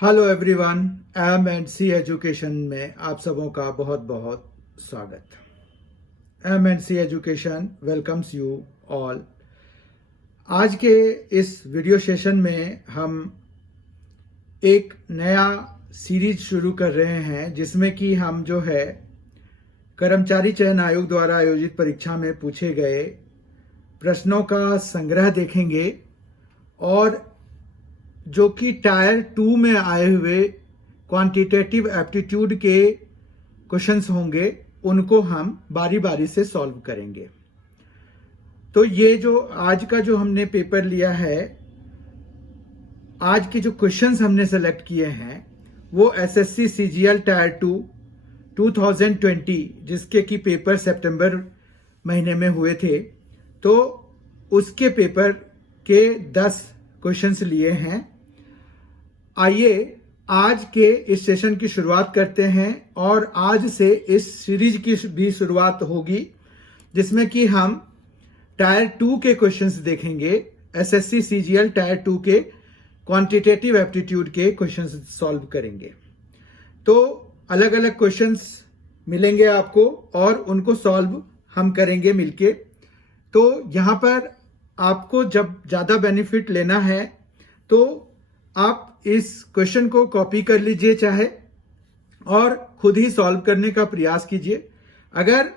Hello everyone, एम&सी education में आप सबों का बहुत बहुत स्वागत। एम&सी एजुकेशन वेलकम्स यू ऑल। आज के इस वीडियो सेशन में हम एक नया सीरीज शुरू कर रहे हैं जिसमें कि हम जो है कर्मचारी चयन आयोग द्वारा आयोजित परीक्षा में पूछे गए प्रश्नों का संग्रह देखेंगे और जो कि टायर 2 में आए हुए क्वांटिटेटिव एप्टीट्यूड के क्वेश्चंस होंगे उनको हम बारी बारी से सॉल्व करेंगे। तो ये जो आज का जो हमने पेपर लिया है, आज के जो क्वेश्चंस हमने सेलेक्ट किए हैं वो एसएससी सीजीएल टायर 2 2020 जिसके की पेपर सितंबर महीने में हुए थे, तो उसके पेपर के 10 क्वेश्चंस लिए हैं। आइए आज के इस सेशन की शुरुआत करते हैं और आज से इस सीरीज की भी शुरुआत होगी जिसमें कि हम टायर 2 के क्वेश्चंस देखेंगे। एसएससी सीजीएल टायर 2 के क्वांटिटेटिव एप्टीट्यूड के क्वेश्चंस सॉल्व करेंगे। तो अलग अलग क्वेश्चंस मिलेंगे आपको और उनको सॉल्व हम करेंगे मिलके। तो यहां पर आपको जब ज्यादा बेनिफिट लेना है तो आप इस क्वेश्चन को कॉपी कर लीजिए चाहे और खुद ही सॉल्व करने का प्रयास कीजिए। अगर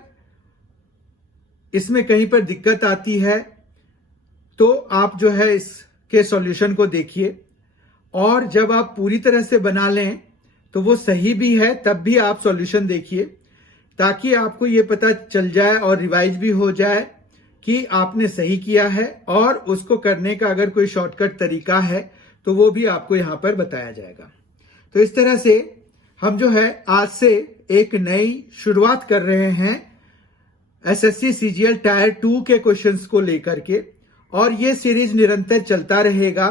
इसमें कहीं पर दिक्कत आती है तो आप जो है इसके सॉल्यूशन को देखिए और जब आप पूरी तरह से बना लें तो वो सही भी है तब भी आप सॉल्यूशन देखिए ताकि आपको ये पता चल जाए और रिवाइज भी हो जाए कि आपने सही किया है, और उसको करने का अगर कोई शॉर्टकट तरीका है तो वो भी आपको यहां पर बताया जाएगा। तो इस तरह से हम जो है आज से एक नई शुरुआत कर रहे हैं एसएससी सीजीएल टायर 2 के क्वेश्चंस को लेकर के, और ये सीरीज निरंतर चलता रहेगा।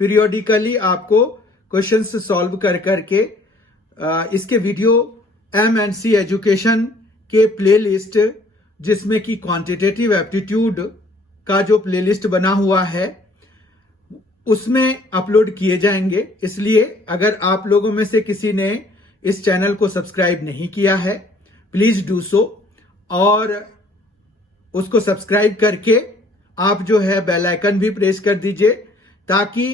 पीरियोडिकली आपको क्वेश्चंस सॉल्व कर करके इसके वीडियो एम&सी एजुकेशन के प्लेलिस्ट जिसमें कि क्वांटिटेटिव एप्टीट्यूड का जो प्लेलिस्ट बना हुआ है उसमें अपलोड किए जाएंगे। इसलिए अगर आप लोगों में से किसी ने इस चैनल को सब्सक्राइब नहीं किया है प्लीज डू सो, और उसको सब्सक्राइब करके आप जो है बेल आइकन भी प्रेस कर दीजिए ताकि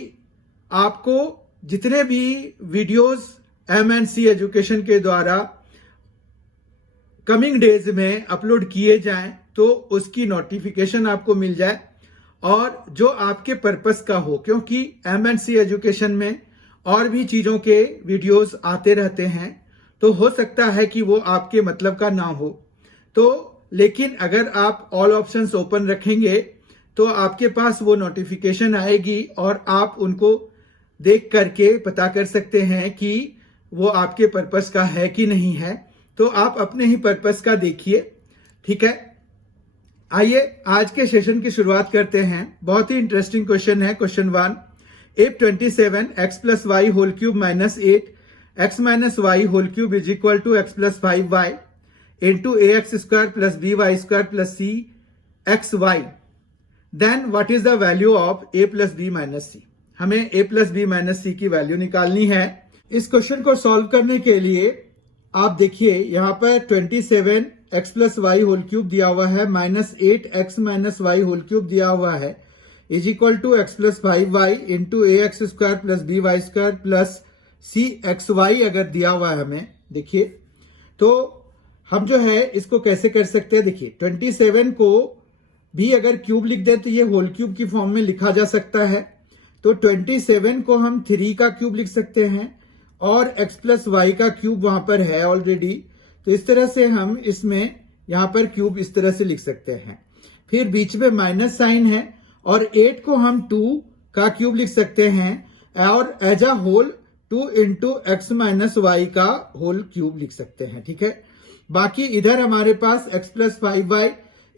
आपको जितने भी वीडियोस एम&सी एजुकेशन के द्वारा कमिंग डेज में अपलोड किए जाएं तो उसकी नोटिफिकेशन आपको मिल जाए और जो आपके पर्पस का हो, क्योंकि एम&सी एजुकेशन में और भी चीजों के वीडियोस आते रहते हैं तो हो सकता है कि वो आपके मतलब का ना हो। तो लेकिन अगर आप ऑल ऑप्शंस ओपन रखेंगे तो आपके पास वो नोटिफिकेशन आएगी और आप उनको देख करके पता कर सकते हैं कि वो आपके पर्पस का है कि नहीं है। तो आप अपने ही पर्पस का देखिए, ठीक है। आइए आज के सेशन की शुरुआत करते हैं। बहुत ही इंटरेस्टिंग क्वेश्चन है। Question 1, if 27 x plus y whole cube minus 8 x minus y whole cube is equal to x plus 5y into ax square plus by square plus c xy, then what is the value of a plus b minus c? हमें a plus b minus c की value निकालनी है। इस question को solve करने के लिए आप देखिए यहाँ पर 27 x plus Y whole cube दिया हुआ है, minus 8 x minus Y whole cube दिया हुआ है, is equal to X plus 5y into A X square plus B Y square plus C x Y अगर दिया हुआ है हमें, देखिए तो हम जो है इसको कैसे कर सकते हैं। देखिए 27 को भी अगर क्यूब लिख दें तो ये होल क्यूब की फॉर्म में लिखा जा सकता है। तो 27 को हम 3 का क्यूब लिख सकते हैं और x प्लस वाई का क्यूब वहां पर है ऑलरेडी, तो इस तरह से हम इसमें यहां पर क्यूब इस तरह से लिख सकते हैं। फिर बीच में माइनस साइन है और 8 को हम 2 का क्यूब लिख सकते हैं और as a whole 2 into x minus Y का होल क्यूब लिख सकते हैं, ठीक है। बाकी इधर हमारे पास x plus 5y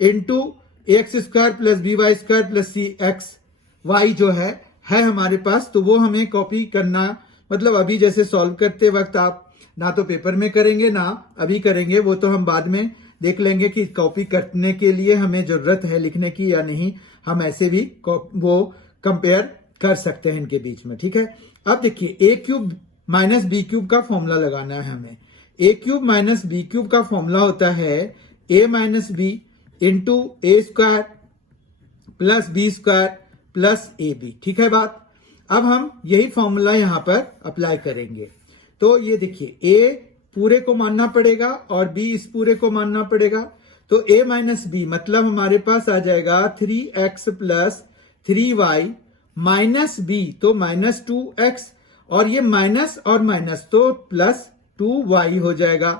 into x square plus B Y square plus सी एक्स वाई जो है हमारे पास, तो वो हमें कॉपी करना, मतलब अभी जैसे सॉल्व करते वक्त आप ना तो पेपर में करेंगे ना अभी करेंगे, वो तो हम बाद में देख लेंगे कि कॉपी करने के लिए हमें जरूरत है लिखने की या नहीं। हम ऐसे भी वो कंपेयर कर सकते हैं इनके बीच में, ठीक है। अब देखिए a cube minus b cube का फॉर्मूला लगाना है हमें। A cube minus b cube का फॉर्मूला होता है a minus b into a square plus b square plus a b. ठीक है बात। अब हम यही फॉर्मूला यहां पर अप्लाई करेंगे। तो ये देखिए, ए पूरे को मानना पड़ेगा और बी इस पूरे को मानना पड़ेगा। तो a माइनस बी मतलब हमारे पास आ जाएगा 3x plus 3y minus B तो माइनस 2x, और ये माइनस और माइनस तो प्लस 2y हो जाएगा।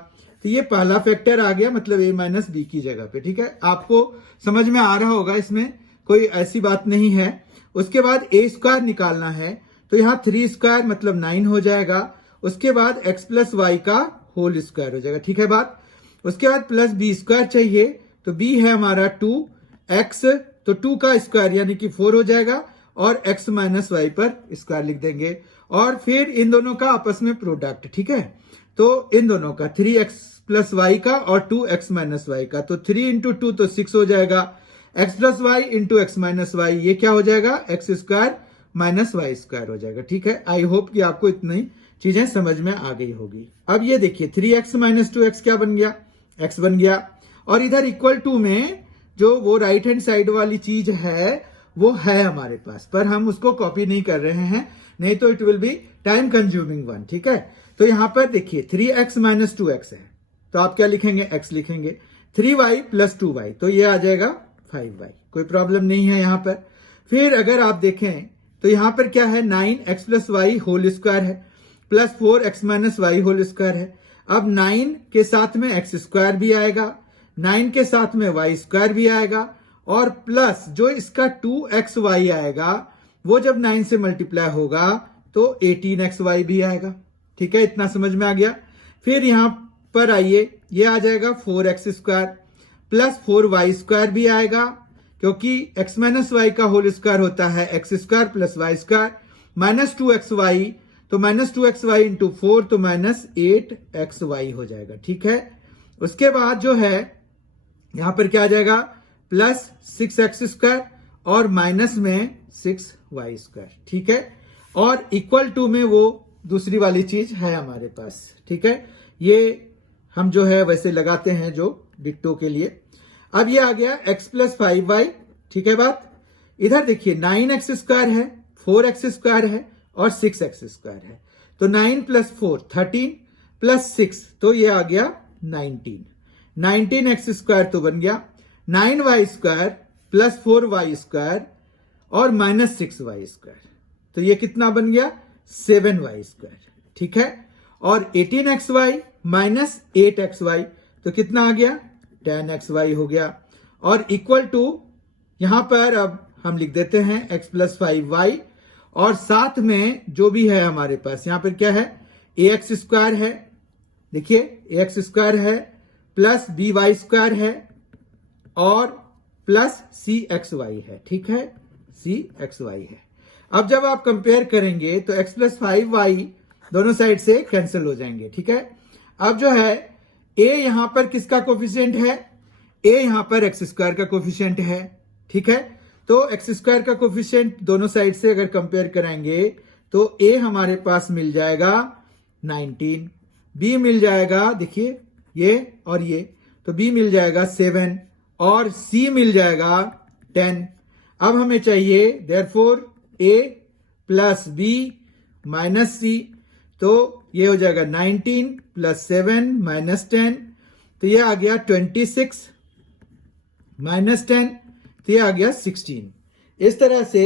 तो ये पहला फैक्टर आ गया, मतलब a माइनस बी की जगह पे। ठीक है, आपको समझ में आ रहा होगा, इसमें कोई ऐसी बात नहीं है। उसके बाद a स्क्वायर निकालना है, तो यहाँ 3 स्क्वायर मतलब 9 हो जाएगा। उसके बाद x प्लस वाई का होल स्क्वायर हो जाएगा। ठीक है बात। उसके बाद प्लस बी स्क्वायर चाहिए, तो b है हमारा 2x, तो 2 का स्क्वायर यानी कि 4 हो जाएगा, और x माइनस वाई पर स्क्वायर लिख देंगे। और फिर इन दोनों का आपस में प्रोडक्ट। ठीक है, तो इन दोनों का 3x प्लस वाई का और 2x माइनस वाई का, तो 3 इंटू 2 तो 6 हो जाएगा। x plus Y into x minus Y, ये क्या हो जाएगा, X square minus Y square हो जाएगा। ठीक है, आई होप कि आपको इतनी चीजें समझ में आ गई होगी। अब ये देखिए 3x माइनस 2x क्या बन गया, x बन गया। और इधर इक्वल टू में जो वो राइट हैंड साइड वाली चीज है वो है हमारे पास, पर हम उसको कॉपी नहीं कर रहे हैं, नहीं तो it will be time consuming one. ठीक है, तो यहां पर देखिए 3x माइनस 2x है, तो आप क्या लिखेंगे, x लिखेंगे। 3y प्लस 2y, तो ये आ जाएगा 5y, कोई प्रॉब्लम नहीं है यहां पर। फिर अगर आप देखें तो यहां पर क्या है, 9x plus Y whole square है plus 4x minus Y whole square है। अब 9 के साथ में x स्क्वायर भी आएगा, 9 के साथ में y स्क्वायर भी आएगा, और प्लस जो इसका 2xy आएगा वो जब 9 से मल्टीप्लाई होगा तो 18xy भी आएगा। ठीक है, इतना समझ में आ गया। फिर यहां पर आइए, ये आ जाएगा 4x square plus 4y square भी आएगा, क्योंकि x माइनस वाई का होल स्क्वायर होता है x square plus Y square, minus 2xy, तो माइनस 2xy इंटू 4 तो माइनस 8xy हो जाएगा। ठीक है, उसके बाद जो है यहां पर क्या आ जाएगा, प्लस 6x स्क्वायर और माइनस में 6y स्क्वायर। ठीक है, और इक्वल टू में वो दूसरी वाली चीज है हमारे पास। ठीक है, ये हम जो है वैसे लगाते हैं जो डिक्टो के लिए। अब ये आ गया x प्लस 5y। ठीक है बात। इधर देखिए 9x स्क्वायर है, 4x स्क्वायर है और 6x स्क्वायर है, तो 9 प्लस 4 13 प्लस 6 तो ये आ गया 19। 19x स्क्वायर तो बन गया 9y square plus 4y square और माइनस 6y स्क्वायर, तो ये कितना बन गया, 7y स्क्वायर। ठीक है, और 18xy माइनस 8xy तो कितना आ गया, 10xy हो गया। और इक्वल टू यहां पर अब हम लिख देते हैं x प्लस 5y, और साथ में जो भी है हमारे पास यहां पर क्या है, ax स्क्वायर है, देखिए ax स्क्वायर है प्लस by स्क्वायर है और प्लस cxy है। ठीक है, cxy है। अब जब आप कंपेयर करेंगे तो x प्लस 5y दोनों साइड से कैंसिल हो जाएंगे। ठीक है, अब जो है a यहां पर किसका कोफिशिएंट है, a यहां पर x स्क्वायर का कोफिशिएंट है। ठीक है, तो x स्क्वायर का कोफिशिएंट दोनों साइड से अगर कंपेयर कराएंगे तो a हमारे पास मिल जाएगा 19, b मिल जाएगा, देखिए ये और ये, तो b मिल जाएगा 7 और c मिल जाएगा 10। अब हमें चाहिए therefore a plus b minus c, तो ये हो जाएगा 19 प्लस 7 माइनस 10, तो ये आ गया 26 माइनस 10, तो ये आ गया 16। इस तरह से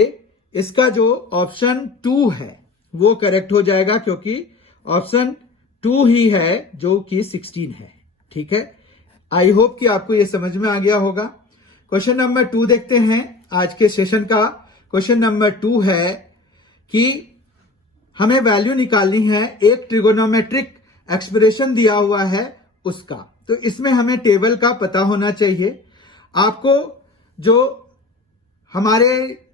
इसका जो ऑप्शन 2 है वो करेक्ट हो जाएगा, क्योंकि ऑप्शन 2 ही है जो कि 16 है। ठीक है, आई होप कि आपको ये समझ में आ गया होगा। क्वेश्चन नंबर 2 देखते हैं। आज के सेशन का क्वेश्चन नंबर 2 है कि हमें वैल्यू निकालनी है, एक ट्रिगोनोमेट्रिक एक्सप्रेशन दिया हुआ है उसका, तो इसमें हमें टेबल का पता होना चाहिए। आपको जो हमारे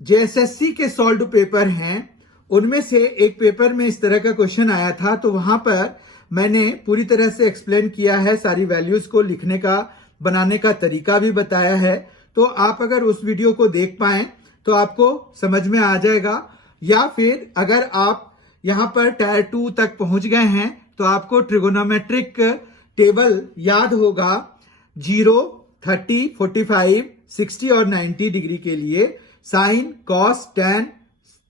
जेएसएससी के सॉल्व पेपर हैं उनमें से एक पेपर में इस तरह का क्वेश्चन आया था, तो वहां पर मैंने पूरी तरह से एक्सप्लेन किया है, सारी वैल्यूज को लिखने का बनाने का तरीका भी बताया है। तो आप अगर उस वीडियो को देख पाएं तो आपको समझ में आ जाएगा, या फिर अगर आप यहाँ पर टायर 2 तक पहुंच गए हैं तो आपको ट्रिगोनोमेट्रिक टेबल याद होगा 0, 30, 45, 60 और 90 डिग्री के लिए, साइन, कॉस, टैन,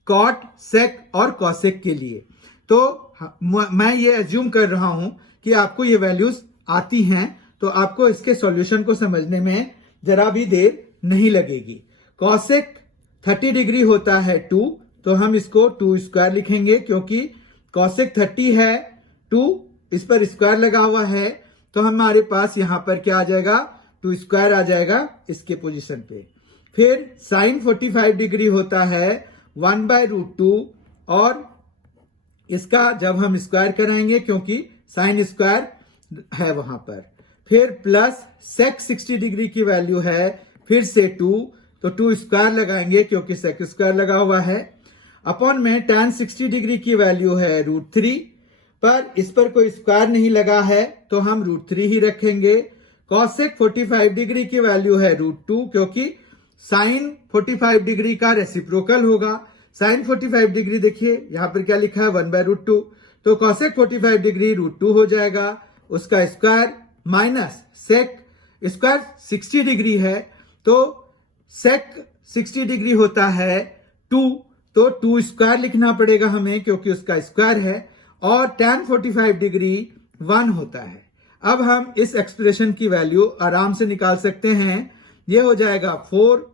कॉट, सेक और कॉसेक के लिए। तो मैं ये एज्यूम कर रहा हूं कि आपको ये वैल्यूज आती हैं, तो आपको इसके सॉल्यूशन को समझने में जरा भी देर नहीं लगेगी। कॉसेक 30 डिग्री होता है 2, तो हम इसको 2 स्क्वायर लिखेंगे क्योंकि कॉसेक 30 है 2, इस पर स्क्वायर लगा हुआ है, तो हमारे पास यहां पर क्या आ जाएगा, 2 स्क्वायर आ जाएगा इसके पोजीशन पे। फिर साइन 45 डिग्री होता है 1/√2, और इसका जब हम स्क्वायर कराएंगे क्योंकि साइन स्क्वायर है वहां पर। फिर प्लस सेक 60 डिग्री की वैल्यू है फिर से 2, तो 2 स्क्वायर लगाएंगे क्योंकि सेक स्क्वायर लगा हुआ है। अपॉन में tan 60 डिग्री की वैल्यू है √3, पर इस पर कोई स्क्वायर नहीं लगा है तो हम √3 ही रखेंगे। कॉसेक 45 डिग्री की वैल्यू है √2 क्योंकि साइन 45 डिग्री का रेसिप्रोकल होगा। साइन 45 डिग्री देखिए यहां पर क्या लिखा है 1/√2, तो कॉसेक 45 डिग्री √2 हो जाएगा, उसका square minus sec square 60 degree है, तो सेक 60 डिग्री होता है 2, तो 2 स्क्वायर लिखना पड़ेगा हमें क्योंकि उसका स्क्वायर है, और tan 45 डिग्री 1 होता है। अब हम इस एक्सप्रेशन की वैल्यू आराम से निकाल सकते हैं, ये हो जाएगा 4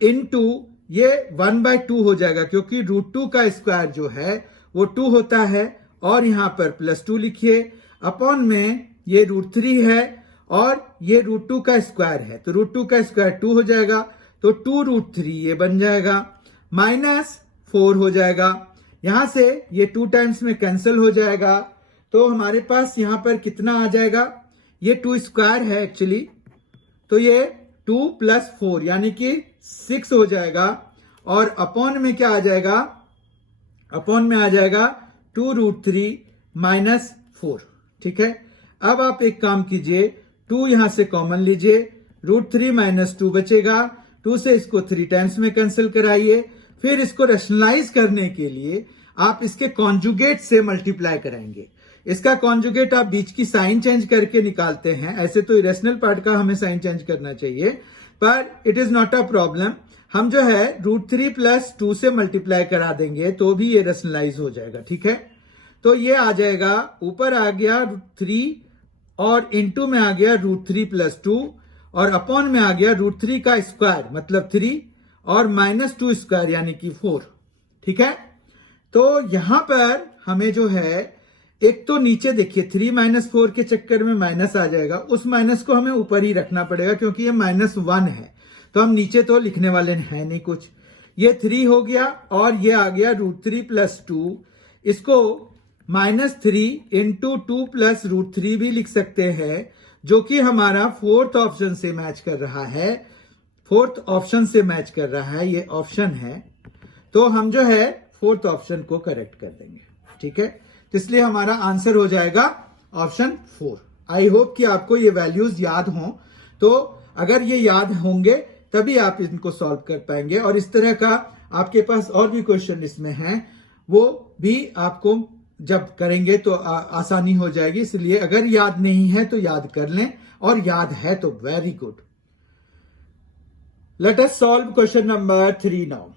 इंटू ये 1/2 हो जाएगा क्योंकि √2 का स्क्वायर जो है वो 2 होता है, और यहां पर +2 लिखिए, अपॉन में ये √3 है और ये √2 का स्क्वायर है, तो √2 का स्क्वायर 2 हो जाएगा, तो 2√3 ये बन जाएगा, माइनस 4 हो जाएगा। यहां से ये 2 टाइम्स में कैंसिल हो जाएगा, तो हमारे पास यहां पर कितना आ जाएगा, ये 2 स्क्वायर है एक्चुअली, तो ये 2 + 4 यानी कि 6 हो जाएगा, और अपॉन में क्या आ जाएगा, अपॉन में आ जाएगा 2√3 - 4। ठीक है, अब आप एक काम कीजिए, 2 यहां से कॉमन लीजिए, √3 - 2 बचेगा, 2 से इसको 3 टाइम्स में कैंसिल कराइए, फिर इसको रैशनलाइज करने के लिए आप इसके कॉन्जुगेट से मल्टीप्लाई कराएंगे। इसका कॉन्जुगेट आप बीच की साइन चेंज करके निकालते हैं, ऐसे तो इरेशनल पार्ट का हमें साइन चेंज करना चाहिए, पर it is not a problem. हम जो है √3 + 2 से मल्टीप्लाई करा देंगे तो भी ये रैशनलाइज हो जाएगा। ठीक है, तो ये आ जाएगा, ऊपर आ गया 3 और इंटू में आ गया √3 + 2, और अपॉन में आ गया √3 का स्क्वायर मतलब 3 और -2 स्क्वायर यानी कि 4। ठीक है, तो यहां पर हमें जो है एक तो नीचे देखिए 3 - 4 के चक्कर में माइनस आ जाएगा, उस माइनस को हमें ऊपर ही रखना पड़ेगा क्योंकि ये -1 है, तो हम नीचे तो लिखने वाले हैं नहीं कुछ। ये 3 हो गया और ये आ गया √3 + 2, इसको -3 × 2 + √3 भी लिख सकते हैं, जो कि हमारा 4th ऑप्शन से मैच कर रहा है, 4th ऑप्शन से मैच कर रहा है, ये ऑप्शन है, तो हम जो है 4th ऑप्शन को करेक्ट कर देंगे। ठीक है, तो इसलिए हमारा आंसर हो जाएगा ऑप्शन 4। आई होप कि आपको ये वैल्यूज याद हों, तो अगर ये याद होंगे तभी आप इनको सॉल्व कर पाएंगे, और इस तरह का आपके पास और भी क्वेश्चन इसमें हैं, वो भी आपको जब करेंगे तो आसानी हो जाएगी। इसलिए अगर याद नहीं है तो याद कर लें, और याद है तो very good. Let us solve question number 3 now.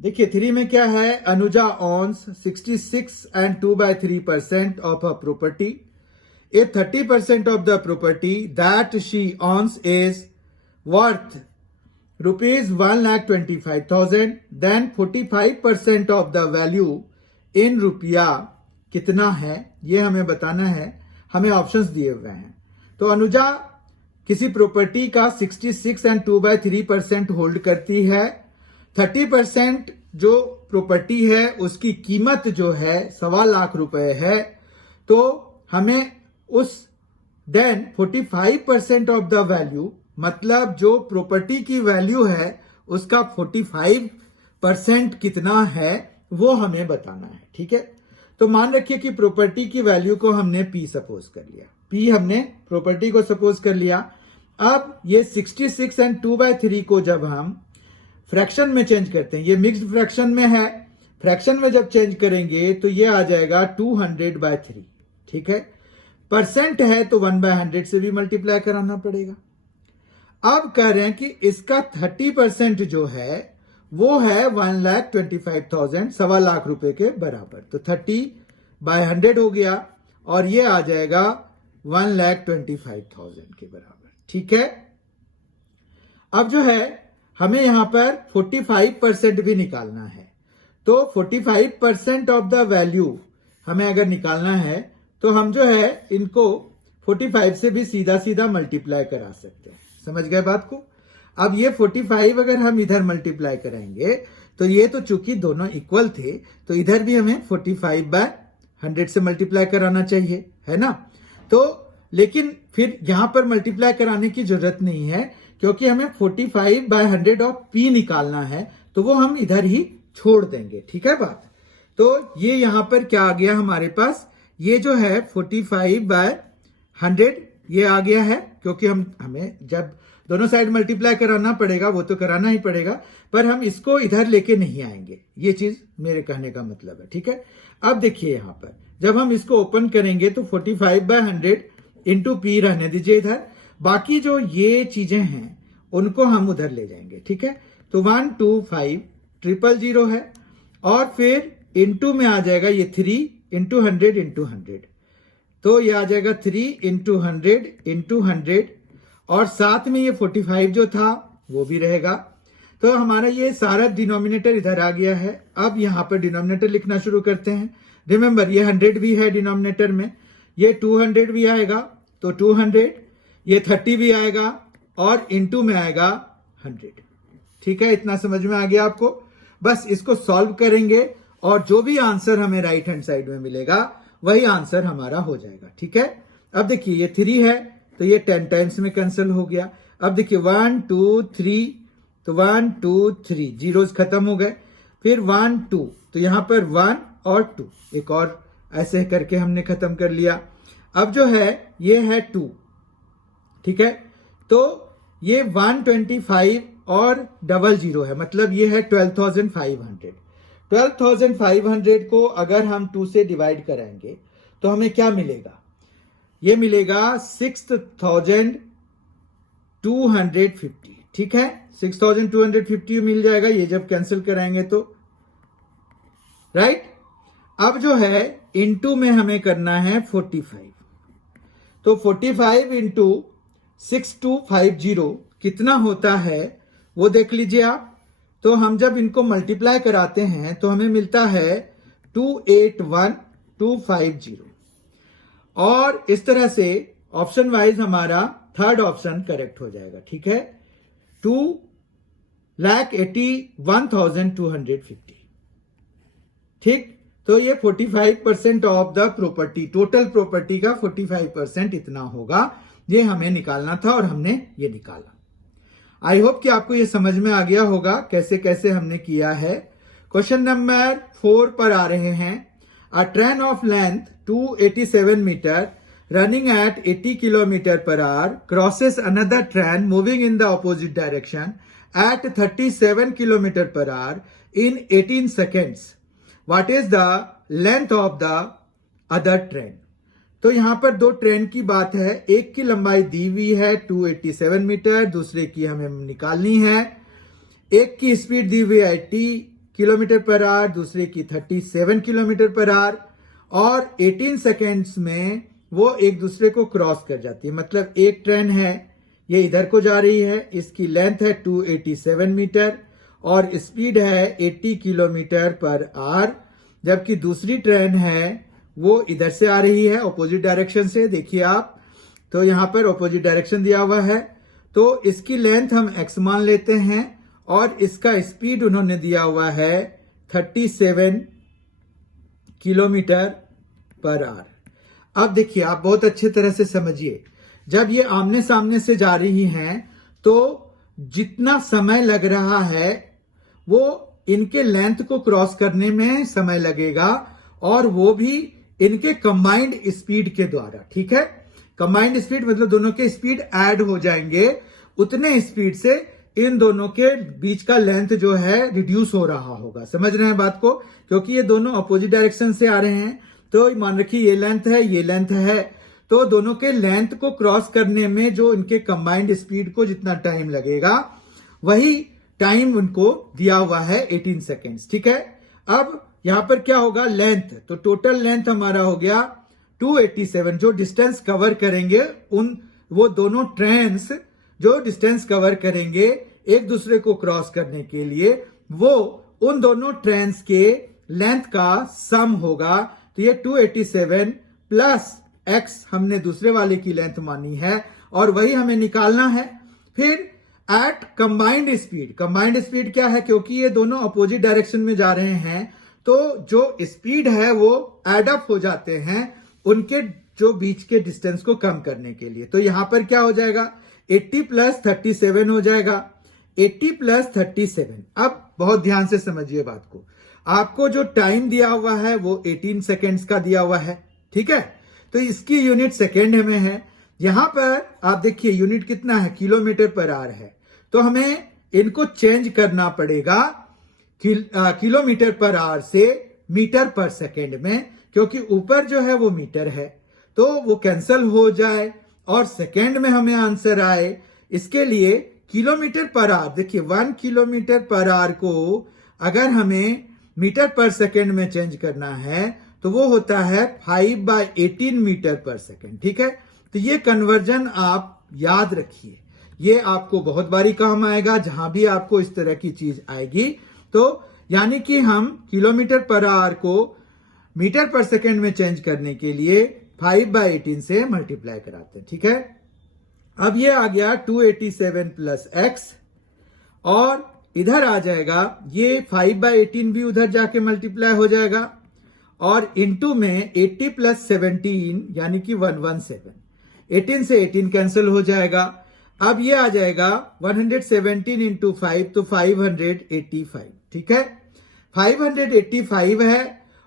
देखिए 3 में क्या है, Anuja owns 66 and 2/3% of a property. If 30% of the property that she owns is worth rupees 1,25,000, then 45% of the value in रुपया कितना है ये हमें बताना है। हमें ऑप्शंस दिए हुए हैं, तो अनुजा किसी प्रॉपर्टी का 66 and 2/3% होल्ड करती है। 30% जो प्रॉपर्टी है उसकी कीमत जो है 1.25 लाख रुपए है, तो हमें उस देन 45% ऑफ द वैल्यू, मतलब जो प्रॉपर्टी की वैल्यू है उसका 45% कितना है वो हमें बताना है। ठीक है, तो मान रखिए कि प्रॉपर्टी की वैल्यू को हमने P सपोज कर लिया, P हमने प्रॉपर्टी को सपोज कर लिया। अब ये 66 and 2/3 को जब हम फ्रैक्शन में चेंज करते हैं, ये मिक्स्ड फ्रैक्शन में है, फ्रैक्शन में जब चेंज करेंगे तो ये आ जाएगा 200/3, ठीक है। परसेंट है तो 1/100 से भी मल्टीप्लाई कराना पड़ेगा। अब कह रहे हैं कि इसका 30% जो है वो है 1,25,000, 1.25 लाख रुपए के बराबर। तो 30/100 हो गया और ये आ जाएगा 1,25,000 के बराबर, ठीक है। अब जो है हमें यहां पर 45% भी निकालना है। तो 45% ऑफ द वैल्यू हमें अगर निकालना है तो हम जो है इनको 45 से भी सीधा सीधा मल्टीप्लाई करा सकते हैं। समझ गए बात को। अब ये 45 अगर हम इधर मल्टीप्लाई करेंगे तो ये तो चूंकि दोनों इक्वल थे तो इधर भी हमें 45/100 से मल्टीप्लाई कराना चाहिए, है ना। तो लेकिन फिर यहां पर मल्टीप्लाई कराने की जरूरत नहीं है क्योंकि हमें 45/100 ऑफ P निकालना है, तो वो हम इधर ही छोड़ देंगे, ठीक है बात। तो ये यहां पर क्या आ गया हमारे पास, ये जो है 45/100 ये आ गया है, क्योंकि हमें जब दोनों साइड मल्टीप्लाई कराना पड़ेगा वो तो कराना ही पड़ेगा, पर हम इसको इधर लेके नहीं आएंगे। ये चीज मेरे कहने का मतलब है, ठीक है। अब देखिए यहां पर जब हम इसको ओपन करेंगे तो 45/100 इंटू P रहने दीजिए इधर, बाकी जो ये चीजें हैं उनको हम उधर ले जाएंगे, ठीक है। तो 125,000 है और फिर इंटू में आ जाएगा ये 3 इंटू 100 इंटू 100, तो ये आ जाएगा 3 इंटू 100 इंटू 100 और साथ में ये 45 जो था वो भी रहेगा। तो हमारा ये सारा डिनोमिनेटर इधर आ गया है। अब यहां पर डिनोमिनेटर लिखना शुरू करते हैं। रिमेंबर ये 100 भी है डिनोमिनेटर में, ये 200 भी आएगा तो 200, ये 30 भी आएगा और इंटू में आएगा 100, ठीक है। इतना समझ में आ गया आपको। बस इसको सॉल्व करेंगे और जो भी आंसर हमें राइट हैंड साइड में मिलेगा वही आंसर हमारा हो जाएगा, ठीक है। अब देखिए ये 3 है तो ये 10 टाइम्स में कैंसिल हो गया। अब देखिए 1 2 3, तो 1 2 3 जीरोस खत्म हो गए। फिर 1 2, तो यहां पर 1 और 2 एक और ऐसे करके हमने खत्म कर लिया। अब जो है ये है 2, ठीक है। तो ये 125 और 00 है, मतलब ये है 12,500। 12,500 को अगर हम 2 से डिवाइड करेंगे तो हमें क्या मिलेगा, ये मिलेगा 6,250, ठीक है। 6,250 मिल जाएगा ये जब कैंसिल कराएंगे तो, राइट। अब जो है इंटू में हमें करना है 45, तो 45 इंटू 6250 कितना होता है वो देख लीजिए आप। तो हम जब इनको मल्टीप्लाई कराते हैं तो हमें मिलता है 281,250 और इस तरह से ऑप्शन वाइज हमारा थर्ड ऑप्शन करेक्ट हो जाएगा, ठीक है। 2,81,250, ठीक। तो ये 45% of the property, total property का 45% इतना होगा, ये हमें निकालना था और हमने ये निकाला। आई होप कि आपको ये समझ में आ गया होगा कैसे कैसे हमने किया है। क्वेश्चन नंबर 4 पर आ रहे हैं। A train of length 287 metre running at 80 km per hour crosses another train moving in the opposite direction at 37 km per hour in 18 seconds. What is the length of the other train? तो यहां पर दो train की बात है, एक की लंबाई दी हुई है 287 मीटर, दूसरे की हमें निकालनी है। एक की स्पीड दी हुई है 80 किलोमीटर पर आवर, दूसरे की 37 किलोमीटर पर आवर और 18 सेकेंड्स में वो एक दूसरे को क्रॉस कर जाती है। मतलब एक ट्रेन है ये इधर को जा रही है, इसकी लेंथ है 287 मीटर और स्पीड है 80 किलोमीटर पर आवर, जबकि दूसरी ट्रेन है वो इधर से आ रही है ऑपोजिट डायरेक्शन से। देखिए आप, तो यहां पर ऑपोजिट डायरेक्शन दिया हुआ है, तो इसकी लेंथ हम x मान लेते हैं और इसका स्पीड उन्होंने दिया हुआ है 37 किलोमीटर पर आवर। अब देखिए आप बहुत अच्छे तरह से समझिए, जब ये आमने सामने से जा रही हैं तो जितना समय लग रहा है वो इनके लेंथ को क्रॉस करने में समय लगेगा और वो भी इनके कंबाइंड स्पीड के द्वारा, ठीक है। कंबाइंड स्पीड मतलब दोनों के स्पीड ऐड हो जाएंगे, उतने स्पीड से इन दोनों के बीच का लेंथ जो है रिड्यूस हो रहा होगा। समझ रहे हैं बात को? क्योंकि ये दोनों अपोजिट डायरेक्शन से आ रहे हैं। तो मान रखिए ये लेंथ है, ये लेंथ है, तो दोनों के लेंथ को क्रॉस करने में जो इनके कंबाइंड स्पीड को जितना टाइम लगेगा वही टाइम उनको दिया हुआ है 18 सेकेंड्स। ठीक है, अब यहां पर क्या होगा, लेंथ, तो टोटल लेंथ हमारा हो गया 287। जो डिस्टेंस कवर करेंगे वो दोनों ट्रेन्स जो डिस्टेंस कवर करेंगे एक दूसरे को क्रॉस करने के लिए, वो उन दोनों ट्रेन्स के लेंथ का सम होगा। तो ये 287 प्लस x हमने दूसरे वाले की लेंथ मानी है और वही हमें निकालना है। फिर एट कंबाइंड स्पीड क्या है, क्योंकि ये दोनों अपोजिट डायरेक्शन में जा रहे हैं तो जो स्पीड है वो एड अप हो जाते हैं उनके जो बीच के डिस्टेंस को कम करने के लिए। तो यहां पर क्या हो जाएगा, 80 प्लस 37 हो जाएगा। 80 प्लस 37, अब बहुत ध्यान से समझिए बात को। आपको जो टाइम दिया हुआ है वो 18 सेकेंड्स का दिया हुआ है। ठीक है, तो इसकी यूनिट सेकेंड में है। यहां पर आप देखिए यूनिट कितना है, किलोमीटर पर आवर है। तो हमें इनको चेंज करना पड़ेगा किलोमीटर पर आवर से मीटर पर सेकेंड में, क्योंकि ऊपर जो है वो मीटर है तो वो कैंसल हो जाए और सेकेंड में हमें आंसर आए। इसके लिए किलोमीटर पर आवर, देखिए 1 किलोमीटर पर आवर को अगर हमें मीटर पर सेकेंड में चेंज करना है तो वो होता है 5/18 मीटर पर सेकेंड। ठीक है, तो ये कन्वर्जन आप याद रखिए, ये आपको बहुत बारी काम आएगा जहां भी आपको इस तरह की चीज आएगी। तो यानी कि हम किलोमीटर पर आवर को मीटर पर सेकेंड में चेंज करने के लिए 5/18 से मल्टीप्लाई कराते हैं। ठीक है, अब ये आ गया 287 प्लस x और इधर आ जाएगा ये 5/18 भी उधर जाके मल्टीप्लाई हो जाएगा और इनटू में 80 प्लस 17 यानी कि 117। 18 से 18 कैंसिल हो जाएगा। अब ये आ जाएगा 117 इंटू 5 तो 585। ठीक है, 585 है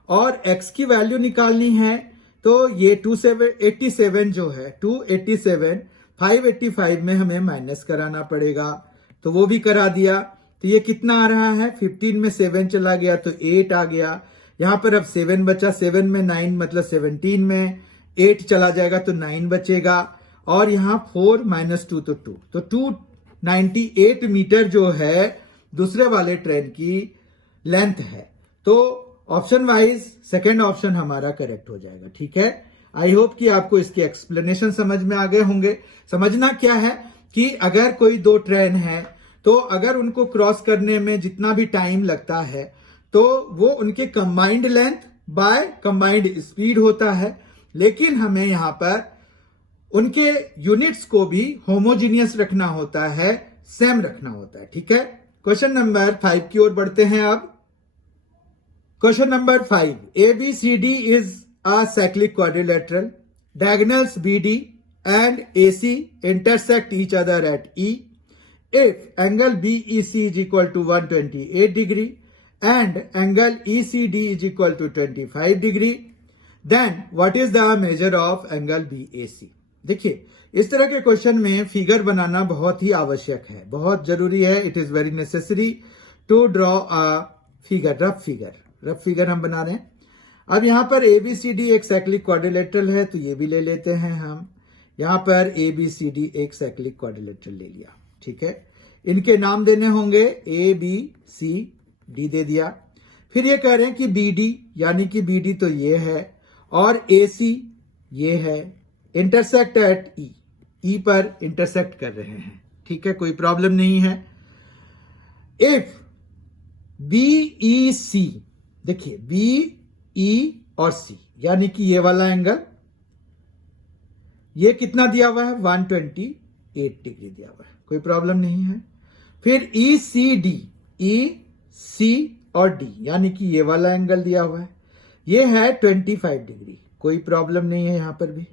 और x की वैल्यू निकालनी है तो ये 287 जो है 287 585 में हमें माइनस कराना पड़ेगा, तो वो भी करा दिया। तो ये कितना आ रहा है, 15 में 7 चला गया तो 8 आ गया। यहां पर अब 7 बचा, 7 में 9 मतलब 17 में 8 चला जाएगा तो 9 बचेगा और यहां 4 माइनस 2 तो 2, तो 298 मीटर जो है दूसरे वाले ट्रेन की लेंथ है। तो ऑप्शन वाइज सेकेंड ऑप्शन हमारा करेक्ट हो जाएगा। ठीक है, आई होप कि आपको इसके एक्सप्लेनेशन समझ में आ गए होंगे। समझना क्या है कि अगर कोई दो ट्रेन है तो अगर उनको क्रॉस करने में जितना भी टाइम लगता है तो वो उनके combined length bye combined speed होता है, लेकिन हमें यहां पर उनके यूनिट्स को भी होमोजीनियस रखना होता है, सेम रखना होता है। ठीक है, क्वेश्चन नंबर 5 की ओर बढ़ते हैं। अब question number 5, ABCD is a cyclic quadrilateral. Diagonals BD and AC intersect each other at E. If angle BEC is equal to 128 degree and angle ECD is equal to 25 degree, then what is the measure of angle BAC? देखिए, इस तरह के question में figure बनाना बहुत ही आवश्यक है, बहुत जरूरी है। It is very necessary to draw a figure, rough figure हम बना रहे हैं। अब यहां पर ABCD एक साइक्लिक क्वाड्रिलेटरल है तो ये भी ले लेते हैं हम। यहां पर ABCD एक साइक्लिक क्वाड्रिलेटरल ले लिया। ठीक है, इनके नाम देने होंगे, ABCD दे दिया। फिर ये कह रहे हैं कि BD, यानी कि BD तो ये है और AC ये है, इंटरसेक्ट एट E पर इंटरसेक्ट कर रहे हैं। ठीक है, कोई प्रॉब्लम नहीं है। इफ BEC, देखिए BE और C यानी कि ये वाला एंगल, ये कितना दिया हुआ है, 128 डिग्री दिया हुआ है, कोई प्रॉब्लम नहीं है। फिर ECD, EC और D यानी कि ये वाला एंगल दिया हुआ है, ये है 25 डिग्री, कोई प्रॉब्लम नहीं है। यहां पर भी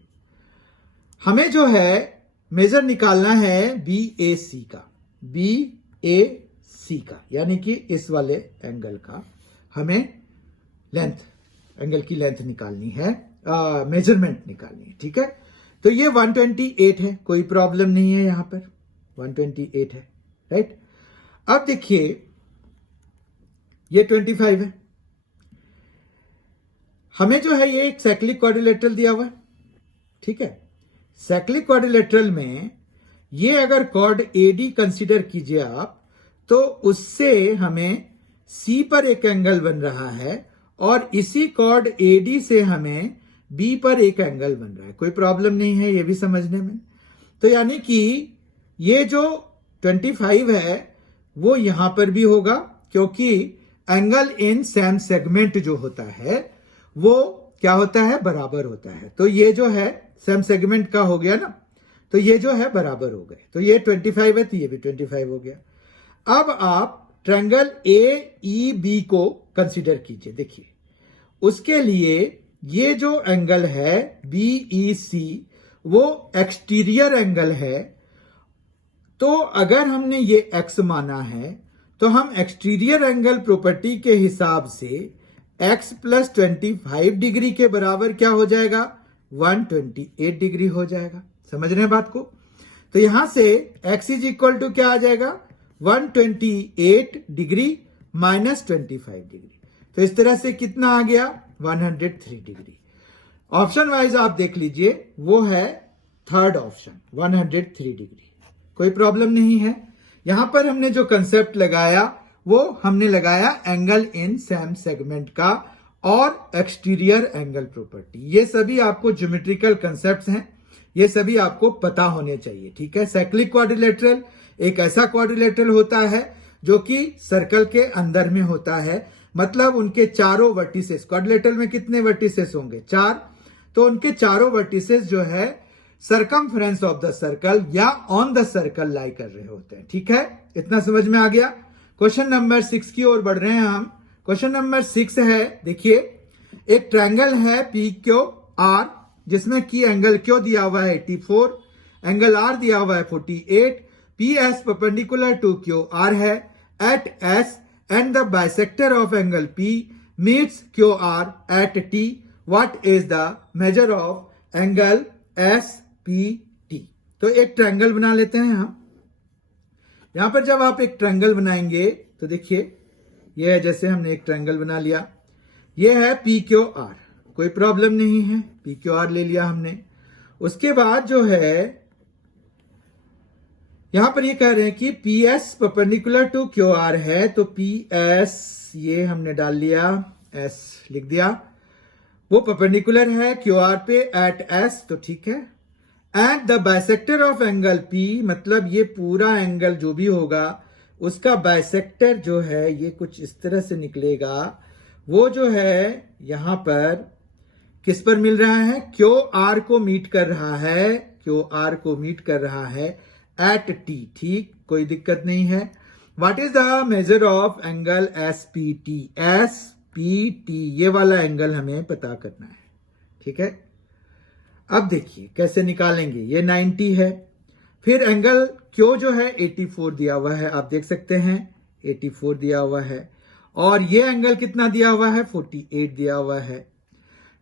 हमें जो है मेजर निकालना है BAC का, BAC का यानी कि इस वाले एंगल का हमें लेंथ, एंगल की लेंथ निकालनी है, मेजरमेंट निकालनी है। ठीक है, तो ये 128 है, कोई प्रॉब्लम नहीं है, यहां पर 128 है, राइट। अब देखिए ये 25 है, हमें जो है ये एक साइक्लिक क्वाड्रिलेटरल दिया हुआ है, ठीक है। साइक्लिक क्वाड्रिलेटरल में ये अगर कॉर्ड एडी कंसीडर कीजिए आप, तो उससे हमें सी पर एक एंगल बन रहा है और इसी कॉर्ड एडी से हमें बी पर एक एंगल बन रहा है। कोई प्रॉब्लम नहीं है ये भी समझने में। तो यानी कि ये जो 25 है वो यहां पर भी होगा, क्योंकि एंगल इन सेम सेगमेंट जो होता है वो क्या होता है, बराबर होता है। तो ये जो है सेम सेगमेंट का हो गया ना, तो ये जो है बराबर हो गए। तो ये 25 है तो ये भी 25 हो गया। अब आप ट्रायंगल ए ई बी को कंसीडर कीजिए। देखिए उसके लिए ये जो एंगल है बी ई सी वो एक्सटीरियर एंगल है। तो अगर हमने ये एक्स माना है तो हम एक्सटीरियर एंगल प्रॉपर्टी के हिसाब से x प्लस 25 डिग्री के बराबर क्या हो जाएगा, 128 डिग्री हो जाएगा। समझ रहे हैं बात को। तो यहां से x इज इक्वल टू क्या आ जाएगा, 128 डिग्री माइनस 25 डिग्री। तो इस तरह से कितना आ गया, 103 डिग्री। ऑप्शन वाइज आप देख लीजिए वो है थर्ड ऑप्शन 103 डिग्री। कोई प्रॉब्लम नहीं है। यहां पर हमने जो कंसेप्ट लगाया वो हमने लगाया एंगल इन सेम सेगमेंट का और एक्सटीरियर एंगल प्रॉपर्टी। ये सभी आपको ज्योमेट्रिकल कंसेप्ट्स हैं, ये सभी आपको पता होने चाहिए, ठीक है। साइक्लिक क्वाड्रिलेटरल एक ऐसा क्वाड्रिलेटरल होता है जो कि सर्कल के अंदर में होता है, मतलब उनके चारों वर्टिसेस, क्वाड्रिलेटरल में कितने वर्टिसेस होंगे, 4। तो उनके चारों वर्टिसेस जो है सरकमफ्रेंस ऑफ द सर्कल या ऑन द सर्कल लाई कर रहे होते हैं, ठीक है। इतना समझ में आ गया। क्वेश्चन नंबर 6 की ओर बढ़ रहे हैं हम। क्वेश्चन नंबर 6 है, देखिए एक ट्रायंगल है पी क्यू आर जिसमें की एंगल क्यू दिया हुआ है 84, एंगल आर दिया हुआ है 48, P S perpendicular to Q R है at S and the bisector of angle P meets Q R at T. What is the measure of angle S P T. तो एक triangle बना लेते हैं हम। यहां पर जब आप एक ट्रायंगल बनाएंगे तो देखिए यह है, जैसे हमने एक ट्रायंगल बना लिया, यह है पी क्यू आर, कोई प्रॉब्लम नहीं है, पी क्यू आर ले लिया हमने। उसके बाद जो है यहां पर ये कह रहे हैं कि P S perpendicular to Q R है, तो पी एस ये हमने डाल लिया, एस लिख दिया, वो परपेंडिकुलर है क्यू आर पे एट एस, तो ठीक है। And the bisector of angle P, मतलब ये पूरा एंगल जो भी होगा उसका बाइसेक्टर जो है ये कुछ इस तरह से निकलेगा, वो जो है यहां पर किस पर मिल रहा है, क्यू आर को मीट कर रहा है, क्यू आर को मीट कर रहा है एट टी, ठीक, कोई दिक्कत नहीं है। What is the measure of angle S P T, S P T ये वाला एंगल हमें पता करना है, ठीक है। अब देखिए कैसे निकालेंगे, ये 90 है, फिर एंगल क्यू जो है 84 दिया हुआ है, आप देख सकते हैं 84 दिया हुआ है, और ये एंगल कितना दिया हुआ है, 48 दिया हुआ है।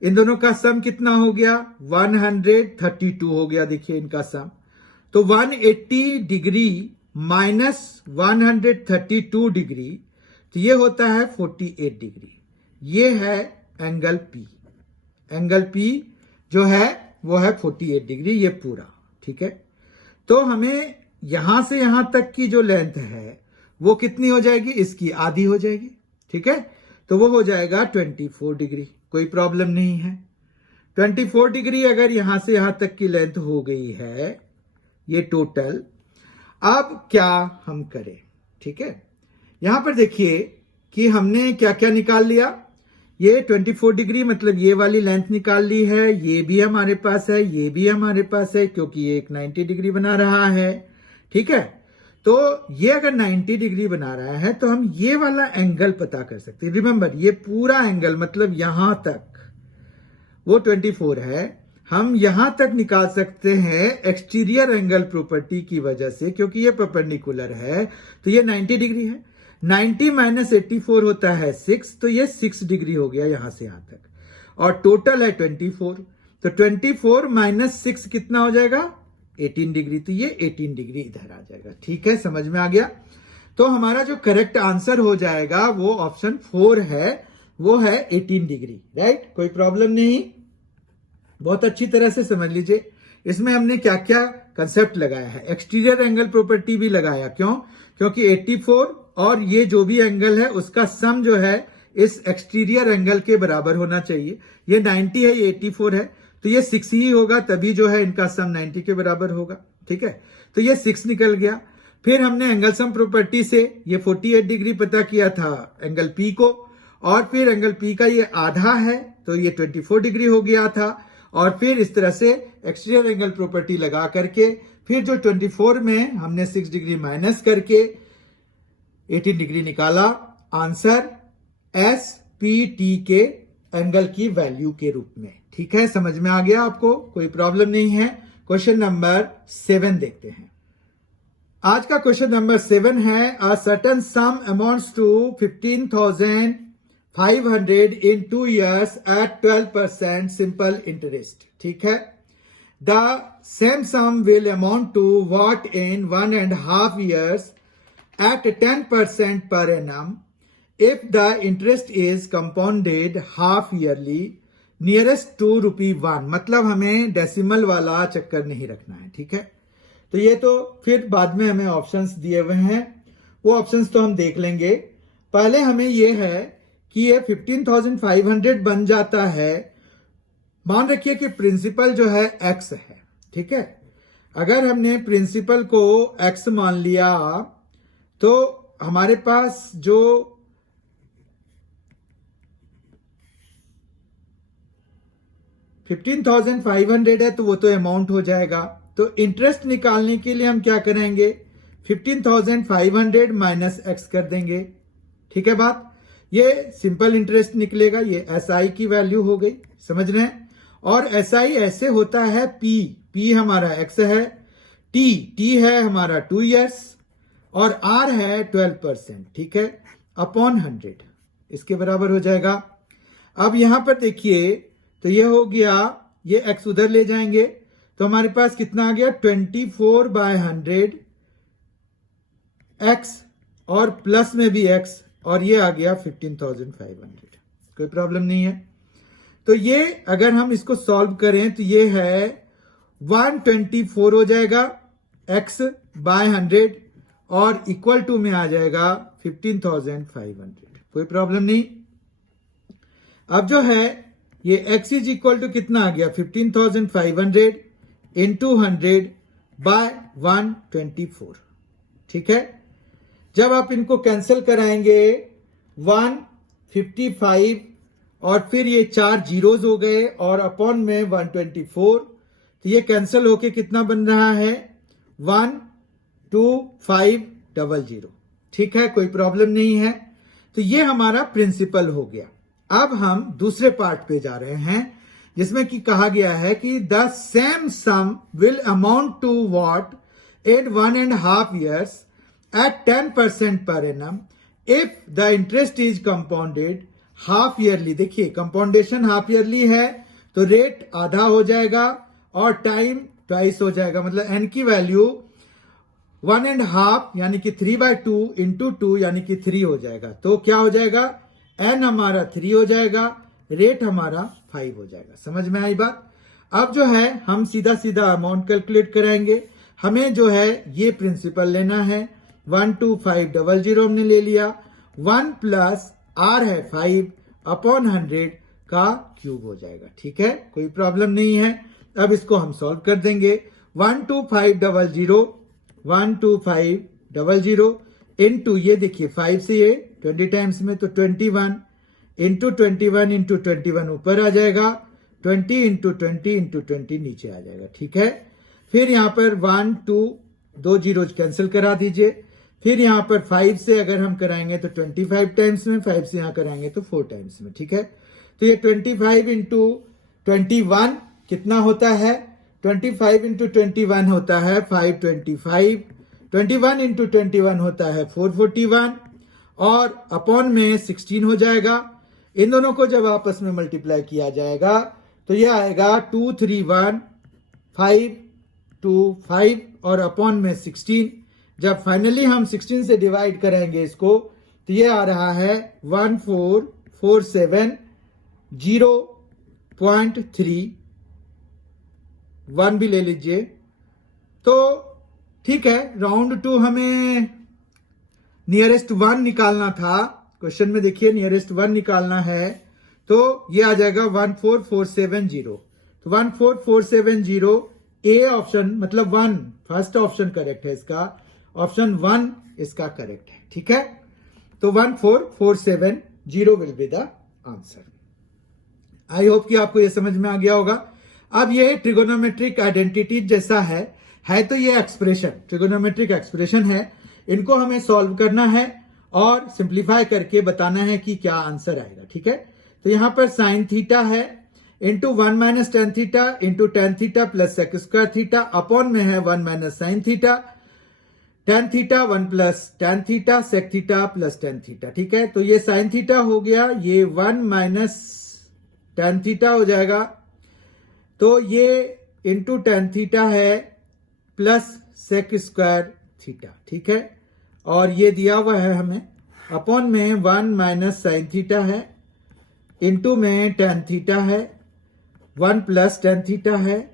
इन दोनों का सम कितना हो गया, 132 हो गया। देखिए इनका सम, तो 180 डिग्री माइनस 132 डिग्री, तो ये होता है 48 डिग्री। ये है एंगल पी। एंगल पी जो है वो है 48 डिग्री, ये पूरा, ठीक है। तो हमें यहां से यहां तक की जो लेंथ है वो कितनी हो जाएगी, इसकी आधी हो जाएगी, ठीक है। तो वो हो जाएगा 24 डिग्री, कोई प्रॉब्लम नहीं है। 24 डिग्री अगर यहां से यहां तक की लेंथ हो गई है ये टोटल। अब क्या हम करें, ठीक है। यहां पर देखिए कि हमने क्या क्या निकाल लिया, ये 24 डिग्री मतलब ये वाली लेंथ निकाल ली है, ये भी हमारे पास है, ये भी हमारे पास है, क्योंकि ये एक 90 डिग्री बना रहा है, ठीक है। तो ये अगर 90 डिग्री बना रहा है तो हम ये वाला एंगल पता कर सकते हैं। रिमेंबर ये पूरा एंगल मतलब यहां तक वो 24 है, हम यहां तक निकाल सकते हैं एक्सटीरियर एंगल प्रॉपर्टी की वजह से, क्योंकि ये परपेंडिकुलर है तो ये 90 डिग्री है। 90 माइनस 84 होता है 6, तो ये 6 डिग्री हो गया यहां से यहां तक, और टोटल है 24, तो 24 माइनस 6 कितना हो जाएगा, 18 डिग्री, तो ये 18 डिग्री इधर आ जाएगा, ठीक है, समझ में आ गया। तो हमारा जो करेक्ट आंसर हो जाएगा वो ऑप्शन 4 है, वो है 18 डिग्री। राइट, कोई प्रॉब्लम नहीं, बहुत अच्छी तरह से समझ लीजिए। इसमें हमने क्या क्या कंसेप्ट लगाया है, एक्सटीरियर एंगल प्रॉपर्टी भी लगाया। क्यों? क्योंकि 84 और ये जो भी एंगल है उसका सम जो है इस एक्सटीरियर एंगल के बराबर होना चाहिए। ये 90 है, ये 84 है, तो ये 6 ही होगा, तभी जो है इनका सम 90 के बराबर होगा। ठीक है, तो ये 6 निकल गया। फिर हमने एंगल सम प्रॉपर्टी से ये 48 डिग्री पता किया था एंगल पी को, और फिर एंगल पी का ये आधा है तो ये 24 डिग्री हो गया था। और फिर इस तरह से एक्सटीरियर एंगल प्रॉपर्टी लगा करके फिर जो 24 में हमने 6 डिग्री माइनस करके 18 डिग्री निकाला, आंसर एस पी टी के एंगल की वैल्यू के रूप में। ठीक है, समझ में आ गया आपको, कोई प्रॉब्लम नहीं है। क्वेश्चन नंबर 7 देखते हैं। आज का क्वेश्चन नंबर 7 है, a certain sum amounts to 15,500 in 2 years at 12% simple interest. ठीक है, the same sum will amount to what in 1.5 years at 10% per annum if the interest is compounded half yearly nearest to ₹1। मतलब हमें decimal वाला चक्कर नहीं रखना है। ठीक है, तो ये तो फिर बाद में हमें ऑप्शंस दिए हुए हैं, वो ऑप्शंस तो हम देख लेंगे। पहले हमें ये है कि ये 15,500 बन जाता है, मान रखिए कि प्रिंसिपल जो है x है। ठीक है, अगर हमने प्रिंसिपल को x मान लिया तो हमारे पास जो 15,500 है तो वो तो अमाउंट हो जाएगा। तो इंटरेस्ट निकालने के लिए हम क्या करेंगे, 15,500 माइनस x कर देंगे। ठीक है बात, ये सिंपल इंटरेस्ट निकलेगा, ये SI की वैल्यू हो गई, समझ रहे हैं। और SI ऐसे होता है, P हमारा x है, T है हमारा 2 years और R है 12%। ठीक है, अपॉन 100 इसके बराबर हो जाएगा। अब यहां पर देखिए, तो ये हो गया, ये x उधर ले जाएंगे तो हमारे पास कितना आ गया, 24/100 x और प्लस में भी x, और ये आ गया 15,500। कोई प्रॉब्लम नहीं है। तो ये अगर हम इसको सॉल्व करें तो ये है 124 हो जाएगा x/100 और इक्वल टू में आ जाएगा 15,500। कोई प्रॉब्लम नहीं। अब जो है ये x इज इक्वल टू कितना आ गया, 15,500 इंटू 100/124। ठीक है, जब आप इनको कैंसिल कराएंगे 155 और फिर ये 4 जीरोज हो गए और अपॉन में 124, तो ये कैंसिल होके कितना बन रहा है, 12500। ठीक है, कोई प्रॉब्लम नहीं है। तो ये हमारा प्रिंसिपल हो गया। अब हम दूसरे पार्ट पे जा रहे हैं जिसमें कि कहा गया है कि the same sum will amount to what in 1.5 years at 10% per annum if the interest is compounded half yearly। देखिए कंपाउंडेशन हाफ ईयरली है तो रेट आधा हो जाएगा और टाइम ट्वाइस हो जाएगा, मतलब n की वैल्यू 1.5 यानी कि 3/2 इंटू 2 यानी कि 3 हो जाएगा। तो क्या हो जाएगा, n हमारा 3 हो जाएगा, रेट हमारा 5 हो जाएगा। समझ में आई बात। अब जो है हम सीधा सीधा अमाउंट कैलकुलेट कराएंगे। हमें जो है ये प्रिंसिपल लेना है, 12500 हमने ले लिया, 1 प्लस r है 5 अपॉन 100 का क्यूब हो जाएगा। ठीक है, कोई प्रॉब्लम नहीं है। अब इसको हम सॉल्व कर देंगे। 12500 इंटू ये देखिए 5 से ये 20 टाइम्स में तो 21 इंटू 21 इंटू 21 ऊपर आ जाएगा, 20 इंटू 20 इंटू 20 नीचे आ जाएगा। ठीक है, फिर यहाँ पर 1 2 2 जीरो कैंसिल करा दीजिए। फिर यहाँ पर 5 से अगर हम कराएंगे तो 25 टाइम्स में, 5 से यहाँ कराएंगे तो 4 टाइम्स में। ठीक है, तो ये 25 इंटू 21 कितना होता है, 25 इंटू 21 होता है 525, 21 इंटू 21 होता है 441 और अपॉन में 16 हो जाएगा। इन दोनों को जब आपस में मल्टीप्लाई किया जाएगा तो ये आएगा 231525 और अपॉन में 16। जब फाइनली हम 16 से डिवाइड करेंगे इसको तो ये आ रहा है 14470.3, 1 भी ले लीजिए। तो ठीक है, राउंड टू हमें नियरेस्ट 1 निकालना था। क्वेश्चन में देखिए नियरेस्ट 1 निकालना है तो ये आ जाएगा 14470। तो 14470 ए ऑप्शन मतलब 1 फर्स्ट ऑप्शन करेक्ट है इसका, ऑप्शन 1 इसका करेक्ट है। ठीक है, तो 14470 will be the answer. I hope कि आपको ये समझ में आ गया होगा। अब ये ट्रिगोनोमेट्रिक आइडेंटिटी जैसा है तो ये एक्सप्रेशन ट्रिगोनोमेट्रिक एक्सप्रेशन है, इनको हमें सॉल्व करना है और सिंप्लीफाई करके बताना है कि क्या आंसर आएगा। ठीक है, तो यहां पर साइन थीटा है into 1 minus tan theta into tan theta plus sec square theta, upon में है 1 minus sine theta, tan theta 1 plus tan theta sec theta plus tan theta. ठीक है, तो ये साइन थीटा हो गया, ये 1 माइनस टेन थीटा हो जाएगा, तो ये इंटू टेन थीटा है प्लस सेक स्क्वायर थीटा। ठीक है, और ये दिया हुआ है हमें, अपॉन में 1 माइनस साइन थीटा है, इंटू में टेन थीटा है, 1 प्लस टेन थीटा है,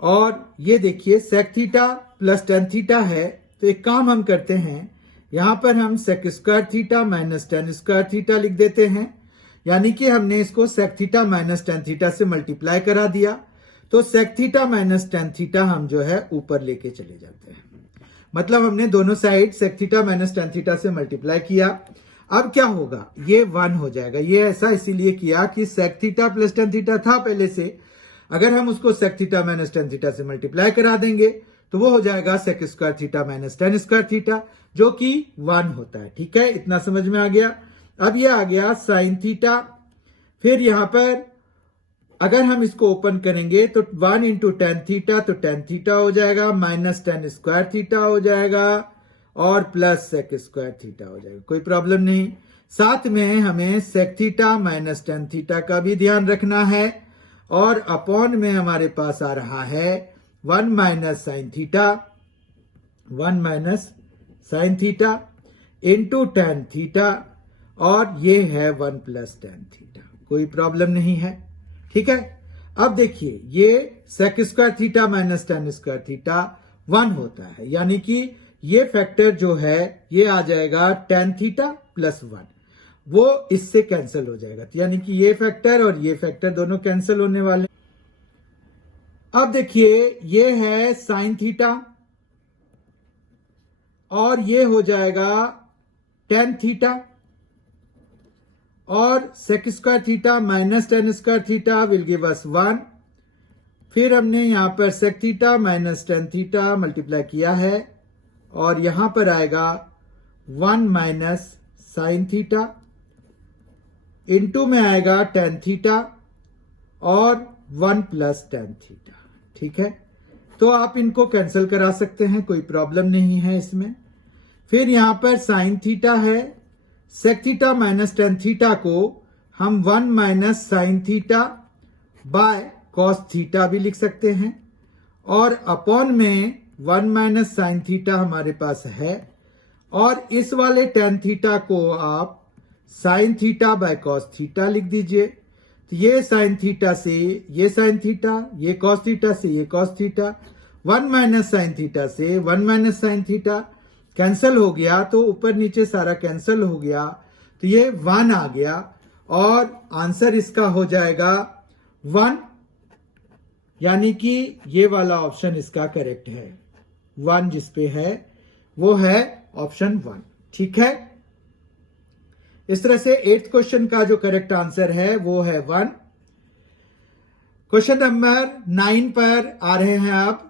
और ये देखिए sec theta plus tan theta है। तो एक काम हम करते हैं, यहां पर हम sec square theta minus tan square theta लिख देते हैं, यानी कि हमने इसको sec theta minus tan theta से मल्टीप्लाई करा दिया। तो sec theta minus tan theta हम जो है ऊपर लेके चले जाते हैं, मतलब हमने दोनों side sec theta minus tan theta से मल्टीप्लाई किया। अब क्या होगा, ये 1 हो जाएगा। ये ऐसा इसीलिए किया कि sec theta plus tan theta था पहले से, अगर हम उसको sec theta minus tan theta से मल्टीप्लाई करा देंगे तो वो हो जाएगा sec square theta minus tan square theta, जो कि 1 होता है। ठीक है, इतना समझ में आ गया। अब ये आ गया साइन थीटा, फिर यहां पर अगर हम इसको ओपन करेंगे तो 1 इंटू टेन थीटा, तो टेन थीटा हो जाएगा, माइनस टेन स्क्वायर थीटा हो जाएगा, और प्लस सेक स्क्वायर थीटा हो जाएगा। कोई प्रॉब्लम नहीं। साथ में हमें sec theta minus tan theta का भी ध्यान रखना है, और अपॉन में हमारे पास आ रहा है 1 minus sine theta, 1 minus sine theta into tan theta, और ये है 1 प्लस टेन थीटा। कोई प्रॉब्लम नहीं है। ठीक है, अब देखिए ये sec square theta minus tan square theta 1 होता है, यानी कि ये फैक्टर जो है ये आ जाएगा टेन थीटा प्लस 1, वो इससे कैंसिल हो जाएगा, यानी कि ये फैक्टर और ये फैक्टर दोनों कैंसिल होने वाले। अब देखिए ये है साइन थीटा, और ये हो जाएगा टेन थीटा, और sec square theta minus tan square theta will give us 1। फिर हमने यहां पर sec theta minus tan theta multiply किया है, और यहां पर आएगा 1 माइनस साइन थीटा, इंटू में आएगा टेन थीटा, और 1 प्लस टेन थीटा। ठीक है, तो आप इनको कैंसिल करा सकते हैं, कोई प्रॉब्लम नहीं है इसमें। फिर यहां पर साइन थीटा है, sec theta minus tan theta को हम 1 minus sine theta by cos theta भी लिख सकते हैं, और अपॉन में 1 माइनस साइन थीटा हमारे पास है, और इस वाले टेन थीटा को आप sign theta by cos theta लिख दीजिए। तो ये साइन थीटा से ये साइन थीटा, ये कॉस थीटा से ये cos theta, 1 minus sine theta से 1 माइनस साइन थीटा कैंसिल हो गया, तो ऊपर नीचे सारा कैंसिल हो गया, तो ये 1 आ गया, और आंसर इसका हो जाएगा 1, यानी कि ये वाला ऑप्शन इसका करेक्ट है। 1 जिसपे है वो है ऑप्शन 1। ठीक है, इस तरह से 8th क्वेश्चन का जो करेक्ट आंसर है वो है 1। क्वेश्चन नंबर 9 पर आ रहे हैं आप।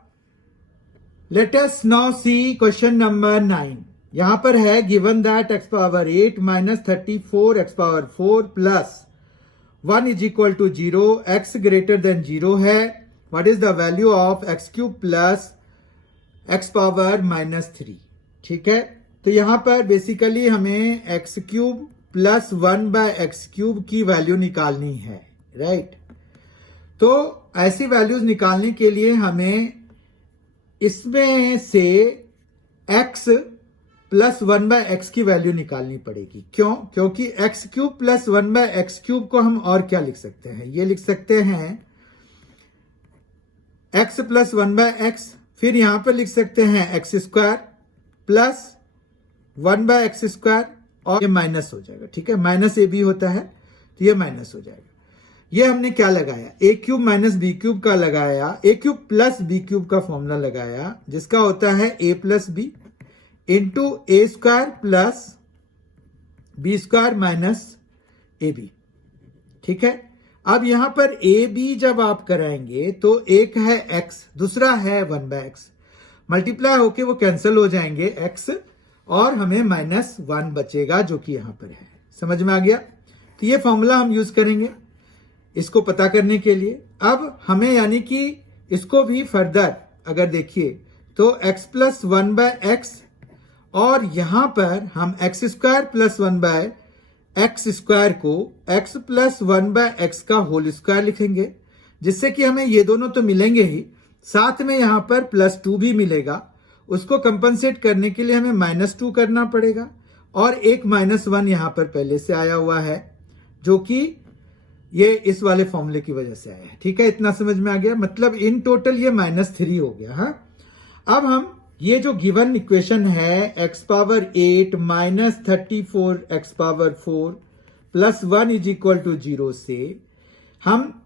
Let us now see question number 9। यहां पर है given that x power 8 minus 34 x power 4 plus 1 is equal to 0, x greater than 0 है। What is the value of x cube plus x power minus 3। ठीक है, तो यहां पर basically हमें x cube plus 1 by x cube की value निकालनी है, राइट। तो ऐसी वैल्यूज निकालने के लिए हमें इसमें से x प्लस 1/x की वैल्यू निकालनी पड़ेगी। क्यों? क्योंकि x³ प्लस 1/x³ को हम और क्या लिख सकते हैं, ये लिख सकते हैं x प्लस 1/x, फिर यहां पर लिख सकते हैं x² प्लस 1/x², और ये माइनस हो जाएगा। ठीक है, माइनस ए बी होता है तो ये माइनस हो जाएगा। ये हमने क्या लगाया, a³ माइनस b³ का लगाया, a³ प्लस b³ का फॉर्मूला लगाया, जिसका होता है a plus b into a² plus b² minus a b. ठीक है, अब यहां पर ए बी जब आप कराएंगे तो एक है x, दूसरा है 1/x, मल्टीप्लाई होके वो कैंसिल हो जाएंगे x, और हमें -1 बचेगा जो कि यहां पर है। समझ में आ गया? तो ये फॉर्मूला हम यूज करेंगे इसको पता करने के लिए। अब हमें यानी कि इसको भी फर्दर अगर देखिए तो x प्लस 1/x, और यहां पर हम x² प्लस 1/x² को x प्लस 1/x का होल स्क्वायर लिखेंगे, जिससे कि हमें ये दोनों तो मिलेंगे ही, साथ में यहां पर +2 भी मिलेगा। उसको कंपनसेट करने के लिए हमें -2 करना पड़ेगा, और एक -1 यहां पर पहले से आया हुआ है जो कि ये इस वाले फॉर्मूले की वजह से आया है। ठीक है, इतना समझ में आ गया? मतलब इन टोटल ये -3 हो गया। हाँ, अब हम ये जो गिवन इक्वेशन है x⁸ 8 -34x⁴ प्लस 1 = 0 से हम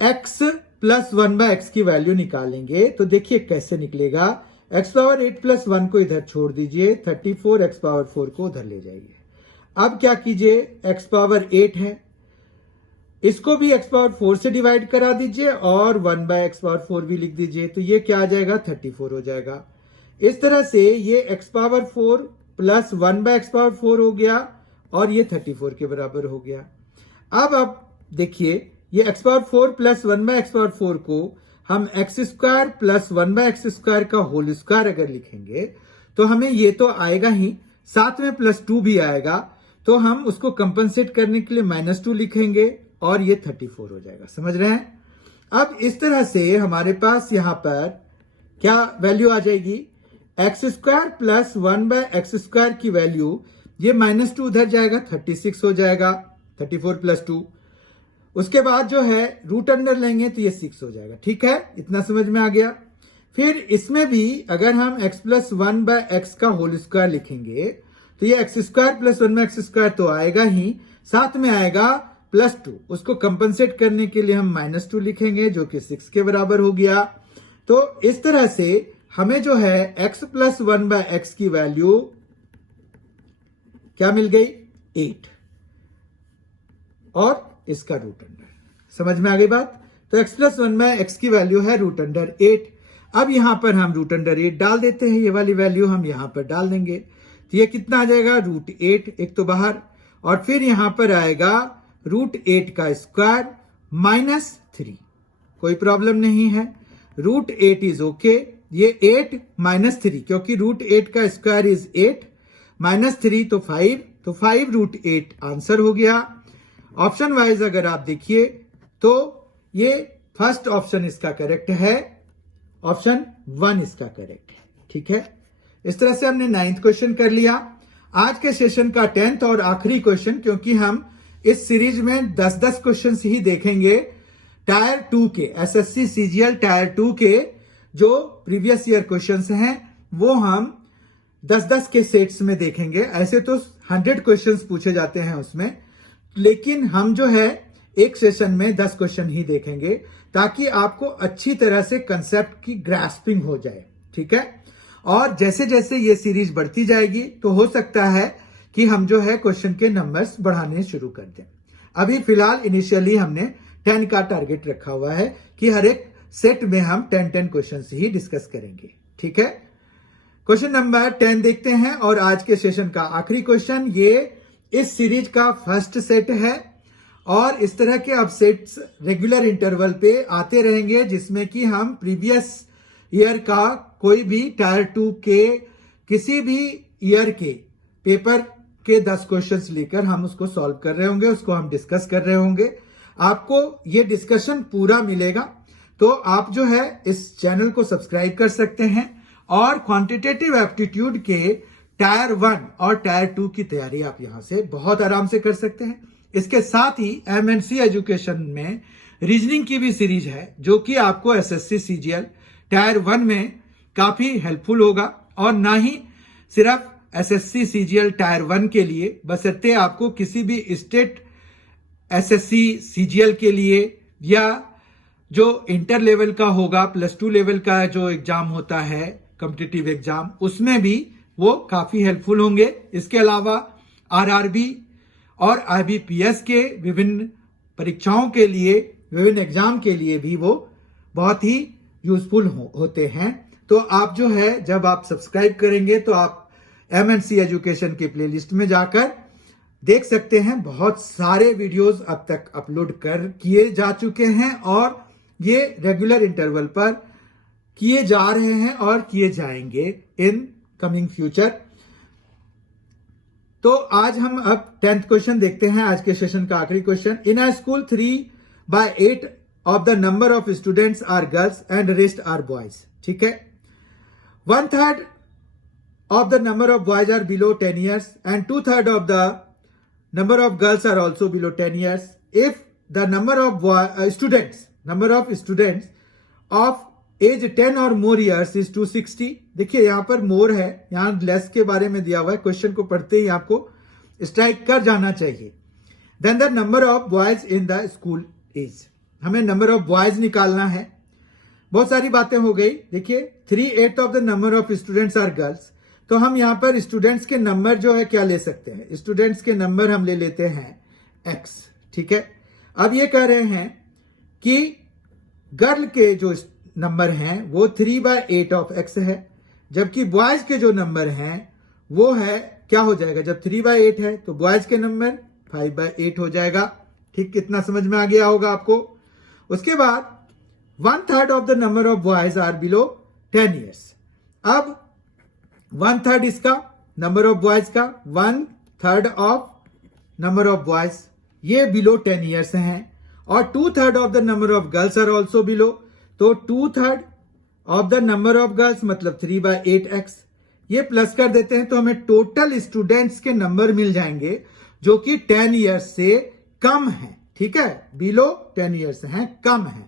x प्लस 1/x की वैल्यू निकालेंगे। तो देखिए कैसे निकलेगा, x⁸ प्लस 1 को इधर छोड़ दीजिए, 34x⁴ को उधर ले जाइए। अब क्या कीजिए, x⁸ है, इसको भी x⁴ से डिवाइड करा दीजिए और 1/x⁴ भी लिख दीजिए, तो ये क्या आ जाएगा, 34 हो जाएगा। इस तरह से ये x⁴ प्लस 1/x⁴ हो गया, और ये 34 के बराबर हो गया। अब देखिए ये x⁴ प्लस 1/x⁴ को हम x² प्लस 1/x² का होल स्क्वायर अगर लिखेंगे तो हमें ये तो आएगा ही, साथ में +2 भी आएगा, तो हम उसको कंपनसेट करने के लिए -2 लिखेंगे और ये 34 हो जाएगा। समझ रहे हैं? अब इस तरह से हमारे पास यहां पर क्या वैल्यू आ जाएगी, x² प्लस 1/x² की वैल्यू, ये -2 उधर जाएगा, 36 हो जाएगा, 34 + 2। उसके बाद जो है रूट अंडर लेंगे तो ये 6 हो जाएगा। ठीक है, इतना समझ में आ गया। फिर इसमें भी अगर हम x प्लस 1/x का होल स्क्वायर लिखेंगे तो ये x² प्लस 1/x² तो आएगा ही, साथ में आएगा +2, उसको कंपनसेट करने के लिए हम -2 लिखेंगे जो कि 6 के बराबर हो गया। तो इस तरह से हमें जो है x प्लस 1/x की वैल्यू क्या मिल गई, 8, और इसका रूट अंडर। समझ में आ गई बात? तो x प्लस 1/x की वैल्यू है रूट अंडर 8। अब यहां पर हम रूट अंडर 8 डाल देते हैं, ये वाली वैल्यू हम यहां पर डाल देंगे, तो ये कितना आ जाएगा, √8, एक तो बाहर, और फिर यहां पर आएगा √8 का स्क्वायर -3, कोई प्रॉब्लम नहीं है, √8 इज ओके। ये 8 -3, क्योंकि √8 का स्क्वायर इज 8, -3 तो 5, तो 5 √8 आंसर हो गया। ऑप्शन वाइज अगर आप देखिए तो ये फर्स्ट ऑप्शन इसका करेक्ट है, ऑप्शन 1 इसका करेक्ट है। ठीक है, इस तरह से हमने 9th क्वेश्चन कर लिया। आज के सेशन का 10th और आखिरी क्वेश्चन, क्योंकि हम इस सीरीज में 10-10 क्वेश्चन ही देखेंगे टायर 2 के, एसएससी सीजीएल टायर 2 के जो प्रीवियस ईयर क्वेश्चंस हैं वो हम 10-10 के सेट्स में देखेंगे। ऐसे तो 100 क्वेश्चंस पूछे जाते हैं उसमें, लेकिन हम जो है एक सेशन में 10 क्वेश्चन ही देखेंगे, ताकि आपको अच्छी तरह से कंसेप्ट की ग्रास्पिंग हो जाए। ठीक है, और जैसे जैसे ये सीरीज बढ़ती जाएगी तो हो सकता है कि हम जो है क्वेश्चन के नंबर्स बढ़ाने शुरू कर दें। अभी फिलहाल इनिशियली हमने 10 का टारगेट रखा हुआ है कि हर एक सेट में हम 10 क्वेश्चन ही डिस्कस करेंगे। ठीक है, क्वेश्चन नंबर 10 देखते हैं, और आज के सेशन का आखिरी क्वेश्चन, ये इस सीरीज का फर्स्ट सेट है, और इस तरह के अब सेट्स रेगुलर इंटरवल पे आते रहेंगे, जिसमें कि हम प्रीवियस ईयर का कोई भी टायर 2 के किसी भी ईयर के पेपर के 10 क्वेश्चंस लेकर हम उसको सॉल्व कर रहे होंगे, उसको हम डिस्कस कर रहे होंगे। आपको ये डिस्कशन पूरा मिलेगा, तो आप जो है इस चैनल को सब्सक्राइब कर सकते हैं और क्वांटिटेटिव एप्टीट्यूड के टायर 1 और टायर 2 की तैयारी आप यहां से बहुत आराम से कर सकते हैं। इसके साथ ही एमएनसी एजुकेशन में रीजनिंग की भी सीरीज है जो कि आपको एसएससी सीजीएल टायर 1 में काफी हेल्पफुल होगा, और ना ही सिर्फ एसएससी सीजीएल टायर 1 के लिए, बशर्ते आपको किसी भी स्टेट एसएससी सीजीएल के लिए या जो इंटर लेवल का होगा, +2 लेवल का जो एग्जाम होता है कॉम्पिटिटिव एग्जाम, उसमें भी वो काफी हेल्पफुल होंगे। इसके अलावा आरआरबी और आईबीपीएस के विभिन्न परीक्षाओं के लिए, विभिन्न एग्जाम के लिए भी वो बहुत ही यूजफुल होते हैं। तो आप जो है, जब आप सब्सक्राइब करेंगे तो आप एमएनसी एजुकेशन के प्लेलिस्ट में जाकर देख सकते हैं। बहुत सारे वीडियोस अब तक अपलोड किए जा चुके हैं और ये रेगुलर इंटरवल पर किए जा रहे हैं और किए जाएंगे इन कमिंग फ्यूचर। तो आज हम अब 10th क्वेश्चन देखते हैं, आज के सेशन का आखिरी question. In a school 3/8 of the number of students are girls and rest are boys. ठीक है, 1/3 of the number of boys are below 10 years and 2/3 of the number of girls are also below 10 years. If the number of students of age 10 or more years is 260, देखिए यहां पर मोर है, यहां less के बारे में दिया हुआ है। क्वेश्चन को पढ़ते ही आपको स्ट्राइक कर जाना चाहिए। Then the number of boys in the school is, हमें नंबर ऑफ बॉयज निकालना है। बहुत सारी बातें हो गई। देखिए 3/8 of the number of students are girls, तो हम यहां पर स्टूडेंट्स के नंबर जो है क्या ले सकते हैं, स्टूडेंट्स के नंबर हम ले लेते हैं x। ठीक है, अब ये कह रहे हैं कि गर्ल के जो नंबर हैं वो 3/8 ऑफ x है, जबकि बॉयज के जो नंबर हैं वो है, क्या हो जाएगा, जब 3/8 है तो बॉयज के नंबर 5/8 हो जाएगा। ठीक, कितना समझ में आ गया होगा आपको। उसके बाद 1/3 of the number of boys are below 10 years. अब 1/3 इसका नंबर ऑफ बॉयज का, 1/3 ऑफ नंबर ऑफ बॉयज ये बिलो 10 ईयर्स हैं, और 2/3 of the number of girls are also below, तो 2/3 of the number of girls मतलब 3/8x। ये plus कर देते हैं तो हमें टोटल स्टूडेंट्स के नंबर मिल जाएंगे जो कि 10 ईयर्स से कम है। ठीक है, बिलो 10 ईयर्स हैं, कम है।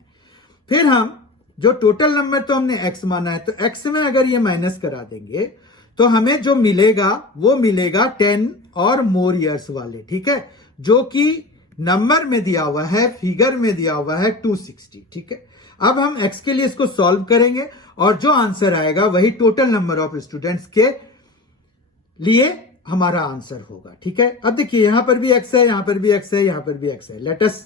फिर हम जो टोटल नंबर तो हमने x माना है, तो x में अगर ये माइनस करा देंगे तो हमें जो मिलेगा वो मिलेगा 10 और मोर ईयर्स वाले। ठीक है, जो कि नंबर में दिया हुआ है, फिगर में दिया हुआ है 260। ठीक है, अब हम x के लिए इसको सॉल्व करेंगे और जो आंसर आएगा वही टोटल नंबर ऑफ स्टूडेंट्स के लिए हमारा आंसर होगा। ठीक है, अब देखिए यहां पर भी x है, यहां पर भी x है, यहां पर भी x है। Let us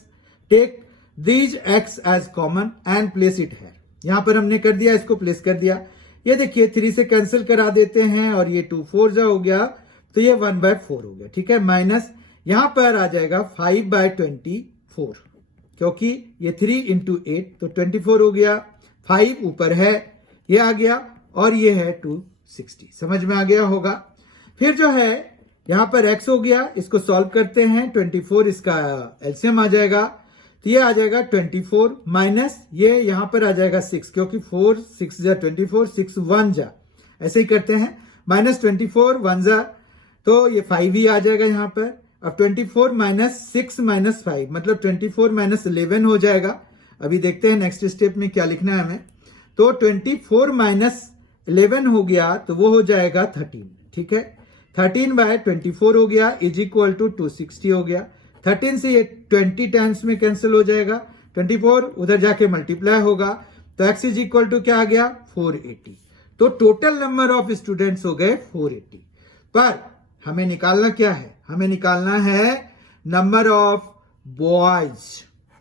take these x as common and place it है। यहां पर हमने कर दिया, इसको प्लेस कर दिया। ये देखिए 3 से कैंसिल करा देते हैं और ये 2 4 जा हो गया, तो ये 1/4 हो गया। ठीक है, माइनस यहां पर आ जाएगा 5/24, क्योंकि ये 3 × 8 तो 24 हो गया। 5 ऊपर है, ये आ गया, और ये है 260। समझ में आ गया होगा। फिर जो है यहां पर x हो गया, इसको सॉल्व करते हैं। 24 इसका एलसीएम आ जाएगा, तो ये आ जाएगा 24 माइनस ये यहां पर आ जाएगा 6, क्योंकि 4 6 जा 24, 6 1 जा, ऐसे ही करते हैं। माइनस 24 1 जा, तो ये 5 ही आ जाएगा यहां पर। अब 24 माइनस 6 माइनस 5 मतलब 24 माइनस 11 हो जाएगा। अभी देखते हैं नेक्स्ट स्टेप में क्या लिखना है हमें। तो 24 माइनस 11 हो गया तो वो हो जाएगा 13। ठीक है, 13/24 हो गया इज इक्वल टू 260 हो गया। 13 से ये 20 टाइम्स में कैंसिल हो जाएगा, 24 उधर जाके मल्टीप्लाई होगा, तो x इज इक्वल टू क्या आ गया 480। तो टोटल नंबर ऑफ स्टूडेंट्स हो गए 480। पर हमें निकालना क्या है, हमें निकालना है number of boys,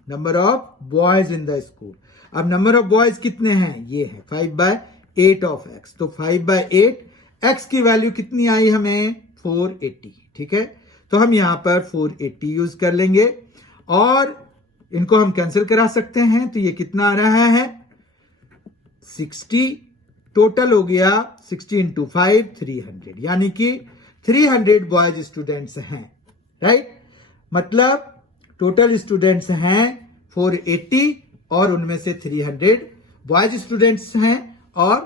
number of boys in the school. अब नंबर ऑफ बॉयज कितने हैं, ये है 5/8 ऑफ x। तो 5/8 x की वैल्यू कितनी आई हमें 480। ठीक है, तो हम यहां पर 480 यूज कर लेंगे और इनको हम कैंसिल करा सकते हैं। तो ये कितना आ रहा है 60, टोटल हो गया 60 × 5 300, यानी कि 300 बॉयज स्टूडेंट्स हैं। राइट, मतलब टोटल स्टूडेंट्स हैं 480 और उनमें से 300 बॉयज स्टूडेंट्स हैं और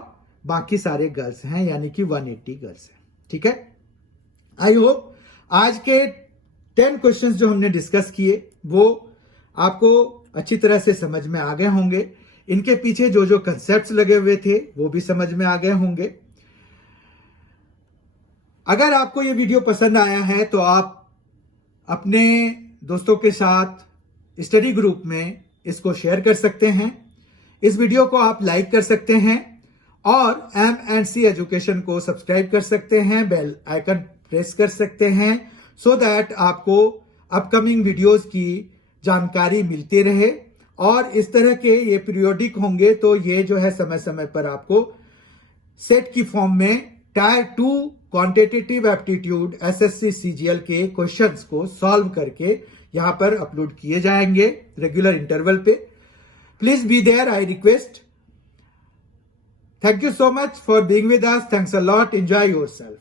बाकी सारे गर्ल्स हैं, यानी कि 180 गर्ल्स हैं। ठीक है, आई होप आज के 10 क्वेश्चंस जो हमने डिस्कस किए वो आपको अच्छी तरह से समझ में आ गए होंगे। इनके पीछे जो जो कंसेप्ट्स लगे हुए थे वो भी समझ में आ गए होंगे। अगर आपको ये वीडियो पसंद आया है तो आप अपने दोस्तों के साथ स्टडी ग्रुप में इसको शेयर कर सकते हैं। इस वीडियो को आप लाइक कर सकते हैं और M&C एजुकेशन को सब्सक्राइब कर सकते हैं, बेल आइकन प्रेस कर सकते हैं, सो दैट आपको अपकमिंग वीडियोस की जानकारी मिलती रहे। और इस तरह के ये पीरियोडिक होंगे तो ये जो है समय समय पर आपको सेट की फॉर्म में tier 2 quantitative aptitude SSC CGL के क्वेश्चंस को सॉल्व करके यहां पर अपलोड किए जाएंगे रेगुलर इंटरवल पे। Please be there, I request. Thank you so much for being with us. Thanks a lot. Enjoy yourself.